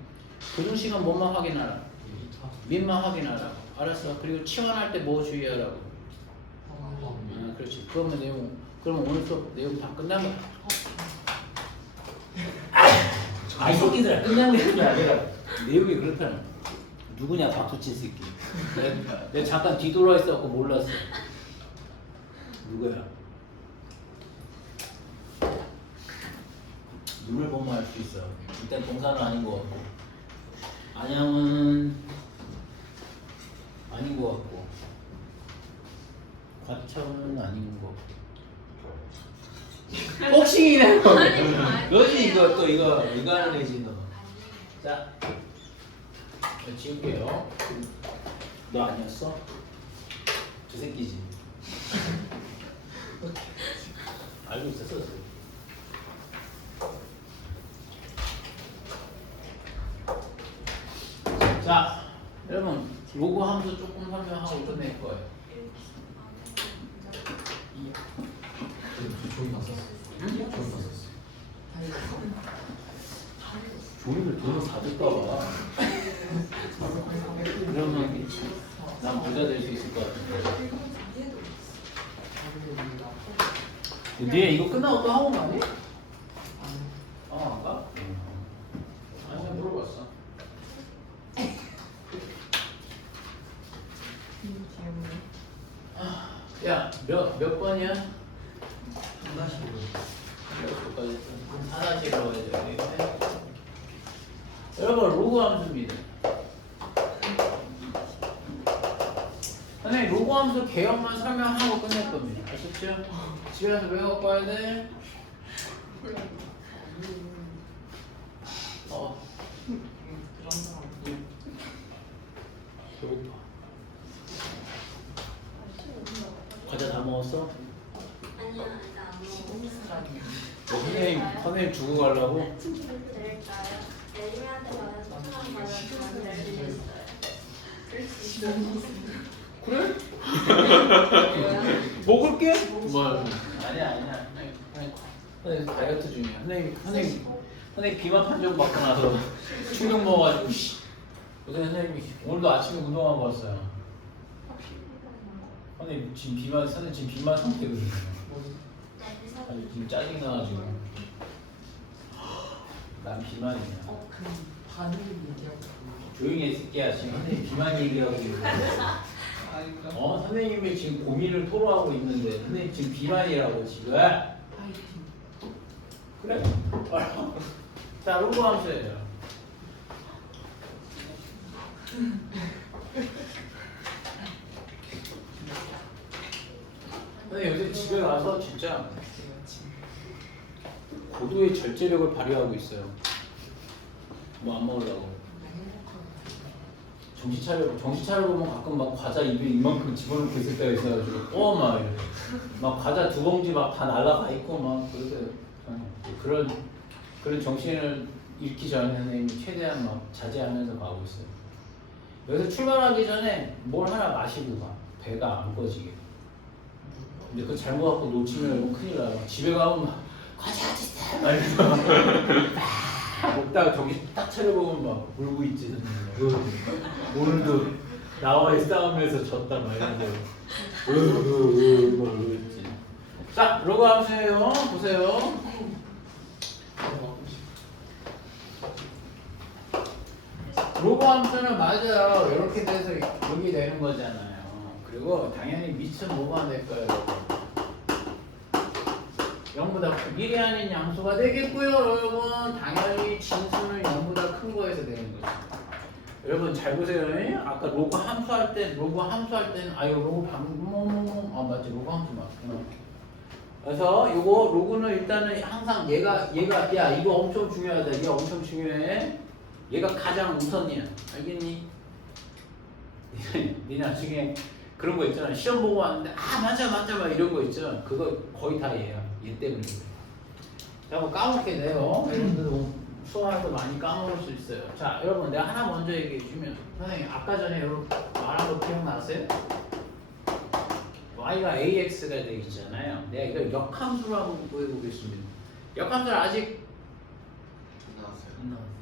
부등식은 뭐만 확인하라? 밑만 확인하라. 알았어? 그리고 치환할 때 뭐 주의하라고? 그렇지. 그러면 오늘 수업 내용 다 끝난 거야. 이 새끼들아 끝난 거야. 내가 내용이 그렇다는. 누구냐 박수친 새끼. 내가 잠깐 뒤돌아 있어갖고 몰랐어. 누구야? 눈을 보면 알 수 있어. 일단 동사는 아닌 것 같고. 안양은 아닌 것 같고 과차원은 아닌 것 같고 복싱이네. 너지 이거 또 이거 하는 애지 너. 자, 지울게요. 너 아니었어? 저 새끼지. 알고 있었어. 자, 여러분 로그 함수 조금 설명하고 끝낼 거예요. 종이 났었어. 종이 났었어. 종이를 돈을 사줄까 봐. 그러면 난 부자 될 수 있을 것 같은데. 니네 이거 끝나고 또 학원 가니? 안 가? 아니 그냥 물어봤어. 야, 몇 번이야? 하나씩 몇 번까지 했어? 하나씩이라고 해야죠. 네. 여러분 로그 함수입니다. 선생님 로그 함수 개형만 설명하고 끝낼 겁니다. 아셨죠? 집에 가서 외워갖고 와야 돼. 배고파. 과자 다 먹었어? 아니요, 일단 안 먹어. 선생님 주고 가려고? 드릴까요? 애니한테 받아서 소통한 받아서 드릴 수 있어요. 그래? 먹을게? 뭐? 아니야. 선생님 다이어트 중이야. 선생님 비만 판정 받고 나서 충격 먹어가지고 어제 선생님이 오늘도 아침에 운동하고 왔어요. 선생님 지금 비만 상태거든요. 아니 지금 짜증 나가지고 난 비만이야. 그럼 반응을 얘기하고 조용히 해 새끼야. 지금 선생님 비만 얘기하고 있는데 선생님이 지금 고민을 토로하고 있는데 선생님 지금 비만이라고 지금. 파이팅. 그래? 자 로그 함수예요. 근데 요새 집에 가서 진짜 고도의 절제력을 발휘하고 있어요. 뭐 안 먹으려고. 정신 차려 보면 가끔 막 과자 입에 이만큼 집어넣고 있을 때가 있어가지고 막 과자 2봉지 막 다 날라가 있고 막 그래서 그런 정신을 잃기 전에 선생님이 최대한 막 자제하면서 가고 있어요. 여기서 출발하기 전에 뭘 하나 마시고 가. 배가 안 꺼지게. 근데 그거 잘못 갖고 놓치면 큰일 나요. 집에 가면 막 과자 주세요. 막 이러면서 막 먹다가 정신 딱 차려보면 막 울고 있지. 오늘도 나와의 싸움에서 졌다 막 이러면서 막 울고 있지. 자, 로그 함수예요. 보세요. 로그 함수는 맞아요. 이렇게 돼서 여기 되는 거잖아요. 그리고 당연히 밑은 뭐가 될까요? 0보다 미리 아닌 양수가 되겠고요. 여러분 당연히 진수는 0보다 큰 거에서 되는 거죠. 여러분 잘 보세요. 아까 로그 함수할 때는 로그 맞지 로그 함수 맞구나. 그래서 요거 로그는 일단은 항상 얘가 야 이거 엄청 중요하다. 얘 엄청 중요해. 얘가 가장 우선이야. 알겠니? 니 나중에 그런 거 있잖아. 시험 보고 왔는데 맞아 막 이런 거 있죠. 그거 거의 다 얘야. 얘 때문에. 자, 뭐 까먹게 돼요. 여러분들도 수업하면서 많이 까먹을 수 있어요. 자, 여러분 내가 하나 먼저 얘기해 주면 선생님 아까 전에 여러분 말한 거 기억나세요? y가 ax가 되겠잖아요. 내가 이걸 역함수로 한번 구해보겠습니다. 역함수를 아직 나왔어요. 안 나왔어요.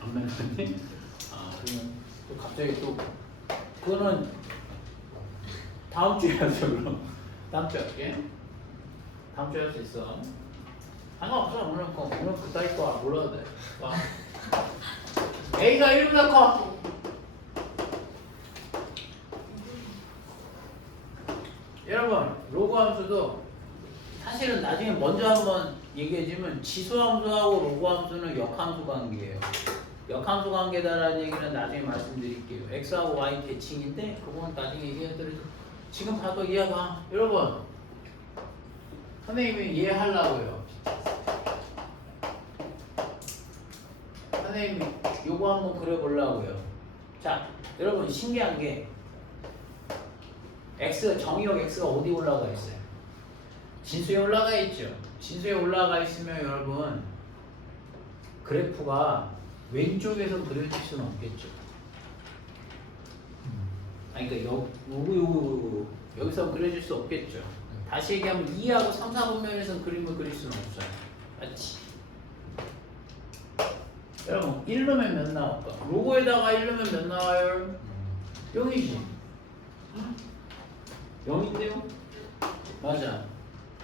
안 나왔니? 그러면 또 갑자기 또 그거는 다음 주에 하죠. 그럼 다음 주에 할게. 다음 주에 할 수 있어. 상관없어. 오늘 그따위 거 몰라도 돼. 봐. A가 1보다 커. 여러분 로그 함수도 사실은 나중에 먼저 한번 얘기해주면 지수 함수하고 로그 함수는 역함수 관계예요. 역함수 관계다라는 얘기는 나중에 말씀드릴게요. x하고 y 대칭인데 그건 나중에 얘기해드릴게요. 지금 봐도 이해가. 여러분 선생님이 이해하려고요. 선생님이 요거 한번 그려보려고요. 자, 여러분 신기한 게 x 정의역 x가 어디 올라가 있어요? 진수에 올라가 있죠. 진수에 올라가 있으면 여러분 그래프가 왼쪽에서 그려질 수는 없겠죠. 아니 그러니까 요거 여기서 그려질 수 없겠죠. 다시 얘기하면 2하고 3, 4분면에서는 그림을 그릴 수는 없어요. 맞지? 여러분 1 넣으면 몇 나올까? 로고에다가 1 넣으면 몇 나와요? 0이지. 0인데요? 맞아.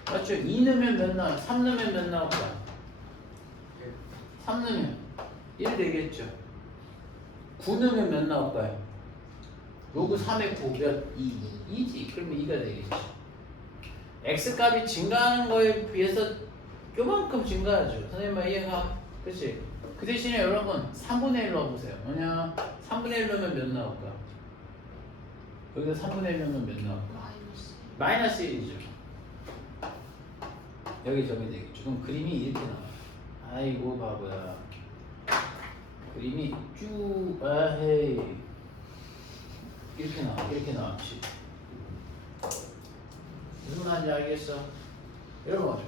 맞죠? 2 넣으면 몇 나와? 3 넣으면 몇 나올까? 3 넣으면 1 되겠죠. 9 넣으면 몇 나올까요? 로그 3에 9 몇? 2. 2지. 그러면 2가 되겠죠. X값이 증가하는 거에 비해서 요만큼 증가하죠. 선생님 이해가? 그치? 그 대신에 여러분 3분의 1 넣어보세요. 뭐냐? 3분의 1 넣으면 몇 나올까? 여기서 3분의 1 넣으면 몇 나올까? 마이너스 1이죠. 여기 저기 되겠죠. 그럼 그림이 이렇게 나와요. 아이고 바보야. 그림이 쭉 아헤이 이렇게 나와. 이렇게 나왔지. 무슨 말인지 알겠어? 여러분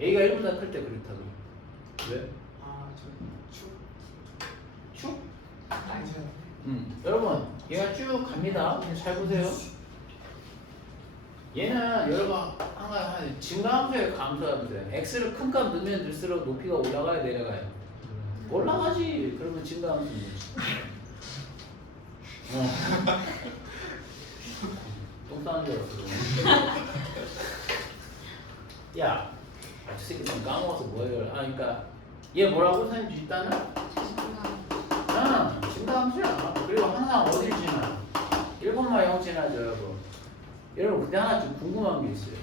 A가 1보다 클 때 그렇다고. 왜? 축? 여러분 얘가 쭉 갑니다. 잘 보세요. 얘는 여러분 항상 증가함수예요, 감소함수예요. x를 큰 값 넣으면 넣을수록 높이가 올라가요, 내려가요? 올라가지. 그러면 증가함수지. 똥 싸는 줄 알았어. 야, 저 새끼 좀 까먹어서 뭐예요? 그러니까 얘 뭐라고? 선생님 일단은 증가함수야. 그리고 항상 어딜 지나? 1,0 지나죠, 여러분. 여러분 근데 하나 좀 궁금한 게 있어요.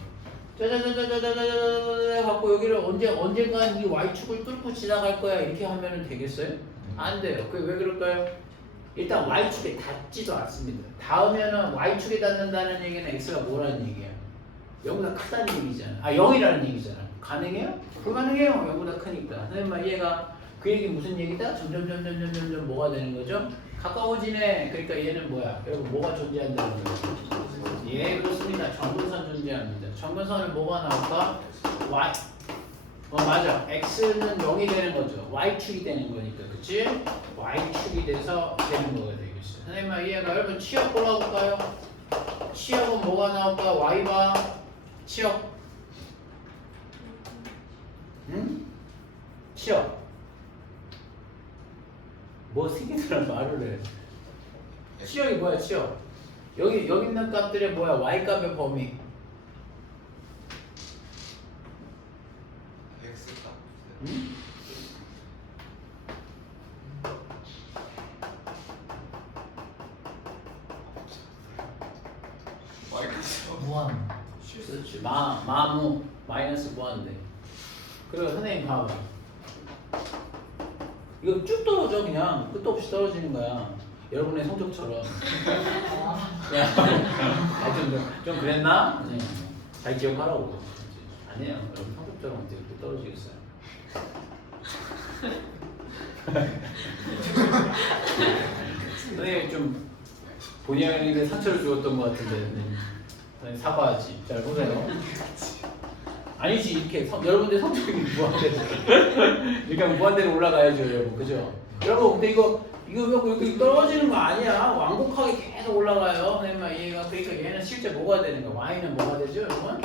짜자자자자자자자자 갖고 여기를 언젠간 이 y축을 뚫고 지나갈 거야 이렇게 하면은 되겠어요? 안 돼요. 그게 왜 그럴까요? 일단 y축에 닿지도 않습니다. 닿으면은 y축에 닿는다는 얘기는 x가 뭐라는 얘기야? 0보다 크다는 얘기잖아. 0이라는 얘기잖아. 가능해요? 불가능해요. 0보다 크니까. 선생님 말 이해가? 그 얘기 무슨 얘기다? 점점 뭐가 되는 거죠? 가까워지네. 그러니까 얘는 뭐야? 여러분 뭐가 존재한다는 거예요? 예, 그렇습니다. 정근선 존재합니다. 정근선을 뭐가 나올까? y. 맞아. x는 0이 되는 거죠. y축이 되는 거니까. 그치? y축이 돼서 되는 거가 되겠어요. 선생님 말 이해가? 여러분 치역 골라볼까요? 치역은 뭐가 나올까? y바 치역. 응? 치역. 뭐 새끼들은 말을 해. 치역이 뭐야, 치역? 여기 있는 값들의 뭐야? y 값의 범위. X 값. 응? Y 값. 무한. 그렇지. 마무 마이너스 무한대. 그리고 선생님 봐봐. 이거 쭉 떨어져 그냥 끝도 없이 떨어지는 거야. 여러분의 성적처럼. 좀 그랬나? 네. 잘 기억하라고. 아니에요. 여러분 성적처럼 어떻게 이렇게 떨어지겠어요? 선생님 좀 본의아니게 상처를 주었던 것 같은데 네. 사과하지. 잘 보세요. 아니지 이렇게 여러분들 성적이 무한대로 이렇게 하면 무한대로 올라가야죠, 여러분. 그죠? 여러분 근데 이거 이렇게 떨어지는 거 아니야. 완곡하게 계속 올라가요. 선생님 얘가 그러니까 얘는 실제 뭐가 되는 거야? y는 뭐가 되죠, 여러분?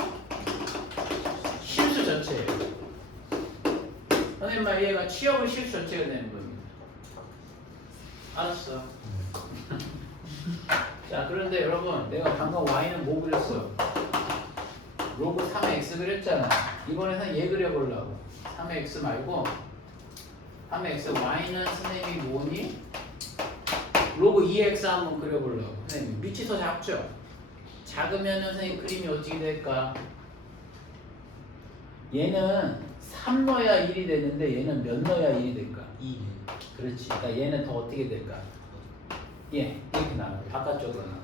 실수 전체예요. 선생님 얘가 취업의 실수 전체가 되는 겁니다. 알았어. 자, 그런데 여러분 내가 방금 y는 뭐 그렸어? 로그 3의 x 그렸잖아. 이번에는 얘 그려보려고. 3의 x 말고 3의 x y는 선생님이 뭐니? 로그 2x 한번 그려보려고. 선생님 밑이 더 작죠? 작으면은 선생님 그림이 어떻게 될까? 얘는 3 넣어야 1이 되는데 얘는 몇 넣어야 1이 될까? 2. 그렇지. 그러니까 얘는 더 어떻게 될까? 예, 이렇게 나와. 바깥쪽으로 나와.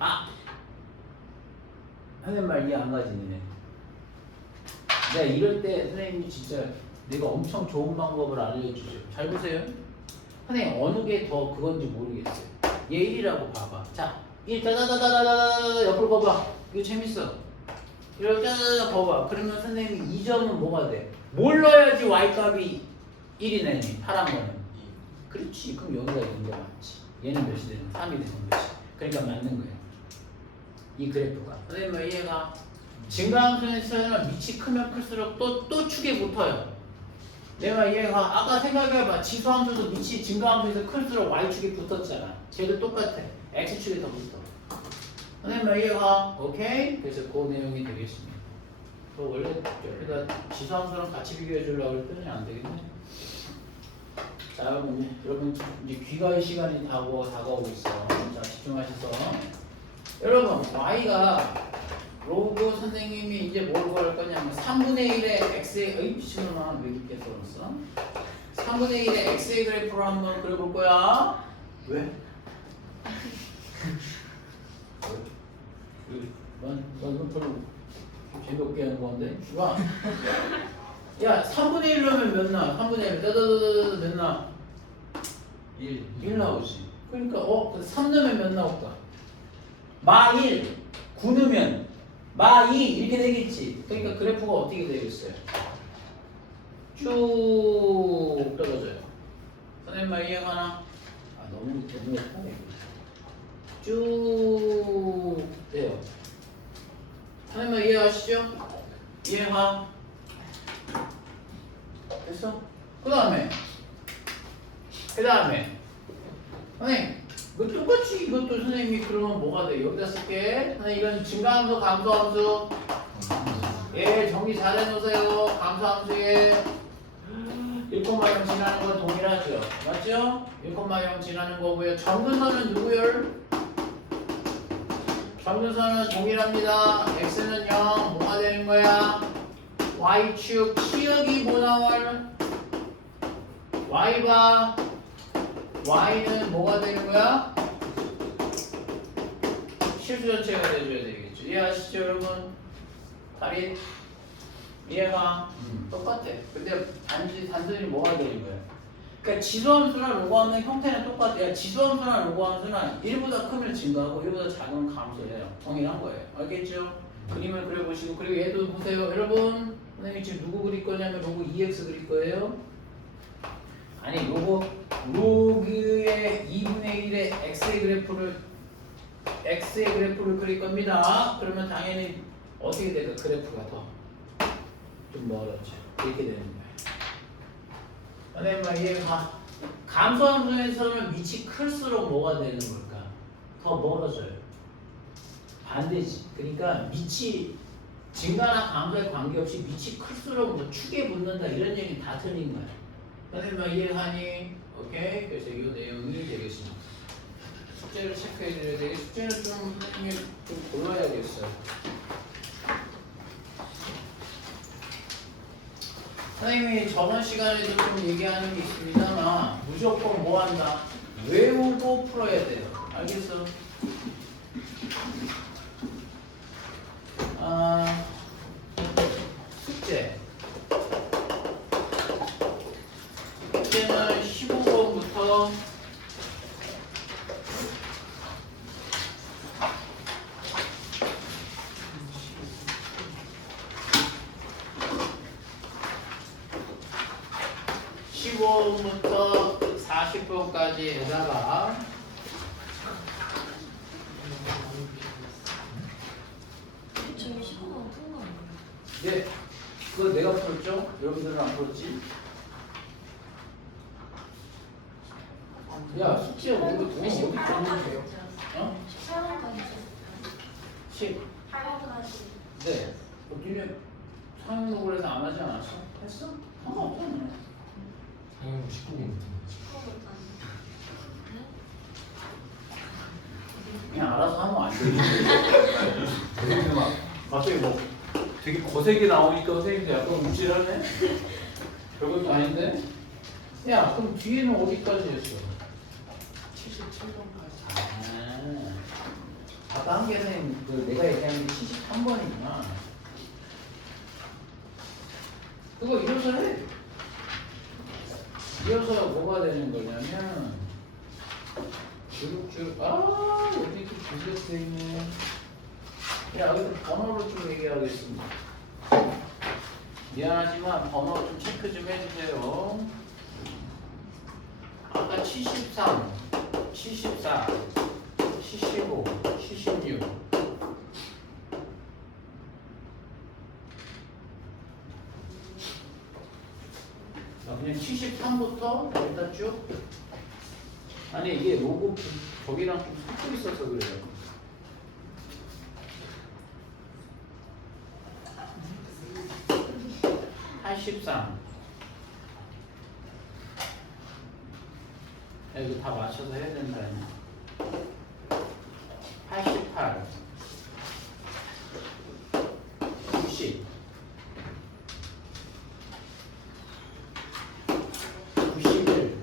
아! 하는 말 이해 안 가지, 니네. 내가 이럴 때 선생님이 진짜 내가 엄청 좋은 방법을 알려주죠. 잘 보세요. 선생님 어느 게 더 그건지 모르겠어요. 얘 1이라고 봐봐. 자, 1 따다다다다다다 옆으로 봐봐. 이거 재밌어. 이렇게 따다다다 봐봐. 그러면 선생님이 2점은 뭐가 돼? 뭘 넣어야지 y값이 1이 내니? 파란 거는. 그렇지. 그럼 여기가 있는 게 맞지. 얘는 몇이 되는? 3이 되는 거지. 그러니까 맞는 거야. 이 그래프가. 선생님 이해가? 증가함수에서는 밑이 크면 클수록 또 축에 붙어요. 내가 이해가? 아까 생각해봐. 지수함수도 밑이 증가함수에서 클수록 y축에 붙었잖아. 쟤도 똑같아. x축에 더 붙어. 선생님 이해가? 오케이? 그래서 그 내용이 되겠습니다. 원래 옆에다 지수함수랑 같이 비교해 주려고 했더니 안 되겠네. 자, 여러분 이제 귀가의 시간이 다가오고 있어. 자, 집중하셔서. 여러분, y가 로그 선생님이 이제 뭘 구할 거냐면 3분의 1의 x의 어이 미친놈아 왜 이렇게 써놨어? 3분의 1의 x의 그래프로 한번 그려볼 거야. 왜? 넌 별로 재미없게 하는 건데. 와. 야, 3분의 1 넣으면 몇 나? 3분의 1 따다다다다 몇 나? 1 나오지. 그러니까 3 넣으면 몇 나올까? 마 1, 9 넣으면 마 2 이렇게 되겠지. 그러니까 그래프가 어떻게 되겠어요? 쭉 떨어져요. 선생님 말 이해가나? 너무 못하네. 쭉 돼요. 선생님 말 이해하시죠? 이해가? 됐어? 그 다음에 선생님 이거 똑같이 이것도 선생님이 그러면 뭐가 돼? 여기다 쓸게. 선생님 이건 증가함수 감소함수. 예, 정리 잘 해놓으세요. 감소함수에 1,0 지나는 건 동일하죠. 맞죠? 1,0 지나는 거고요. 정근선은 누구요? 정근선은 동일합니다. x는 0 뭐가 되는 거야? y축 치역이 뭐 나올? y바 y는 뭐가 되는 거야? 실수 전체가 돼줘야 되겠죠. 이해하시죠 여러분? 다리 이해가? 똑같아. 근데 단순히 뭐가 되는 거야? 그러니까 지수함수랑 로그함수의 형태는 똑같아요. 지수함수랑 로그함수는 1보다 크면 증가하고 1보다 작으면 감소해요. 동일한 거예요. 알겠죠? 그림을 그려보시고 그리고 얘도 보세요. 여러분 선생님이 지금 누구 그릴 거냐면 로그 2x 그릴 거예요. 아니 로그의 2분의 1의 x의 그래프를 그릴 겁니다. 그러면 당연히 어떻게 될까? 그래프가 더 좀 멀어져. 이렇게 되는 거야. 선생님 이해가? 감소함수에서는 밑이 클수록 뭐가 되는 걸까? 더 멀어져요. 반대지. 그러니까 밑이 증가나 감소에 관계없이 밑이 클수록 뭐 축에 붙는다 이런 얘기는 다 틀린 거야. 선생님 이해하니? 오케이. 그래서 이 내용이 되겠습니다. 숙제를 체크해 드려야 되겠. 숙제는 좀 선생님이 좀 골라야겠어요. 선생님이 저번 시간에도 좀 얘기하는 게 있습니다만 무조건 뭐 한다? 외우고 풀어야 돼요. 알겠어? 숙제는 15번부터 15분부터 40분까지에다가 지금 15분 푼거 아니에요? 예, 그거 내가 풀었죠? 여러분들은 안 풀었지? 야, 숙제 어디 줬는데요? 18번까지 어? 18번까지 10. 8번까지 네. 니네 상용록을 해서 안 하지 않았어? 했어? 상관없잖아. 상영 19분부터. 19번까지 그냥 알아서 하면 안 되지. 막 갑자기 뭐 되게 거세게 나오니까 선생님도 약간 움찔하네? 별것도 아닌데? 야, 그럼 뒤에는 어디까지 했어? 77번까지. 아까 한개 선생님, 내가 얘기한 게 73번이구나. 그거 이어서 해. 이어서 뭐가 되는 거냐면, 쭉, 여기 또 줄여져 있네. 야, 여기서 번호를 좀 얘기하겠습니다. 미안하지만 번호 좀 체크 좀 해주세요. 아까 73, 74, 75, 76. 자, 그냥 73부터 일단 쭉. 아니 이게 로고 저기랑 좀 섞여 있어서 그래요. 83. 야, 이거 다 맞춰서 해야 된다. 88. 90. 91.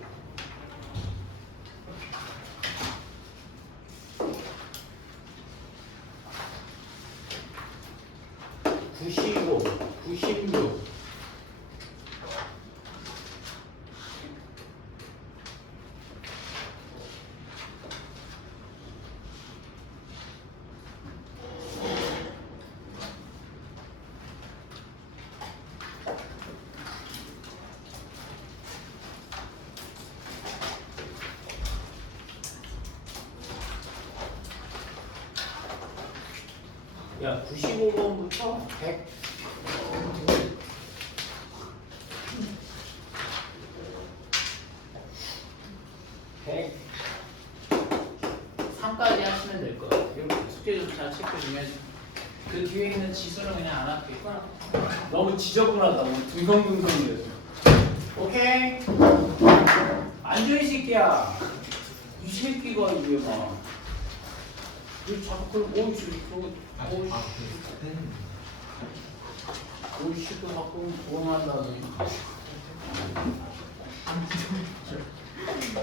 95. 96. 야, 95번부터 100. 3까지 하시면 될 것 같아요. 숙제 좀 잘 체크 좀 해주세요. 그 뒤에 있는 지수는 그냥 안 할게. 너무 지저분하다. 너무 둥성둥성이래서. 오케이? 앉아 이 새끼야. 이 새끼가 이게 막. 왜 자꾸 그걸 오이씨 저거 오이씨도 자꾸 원한다니.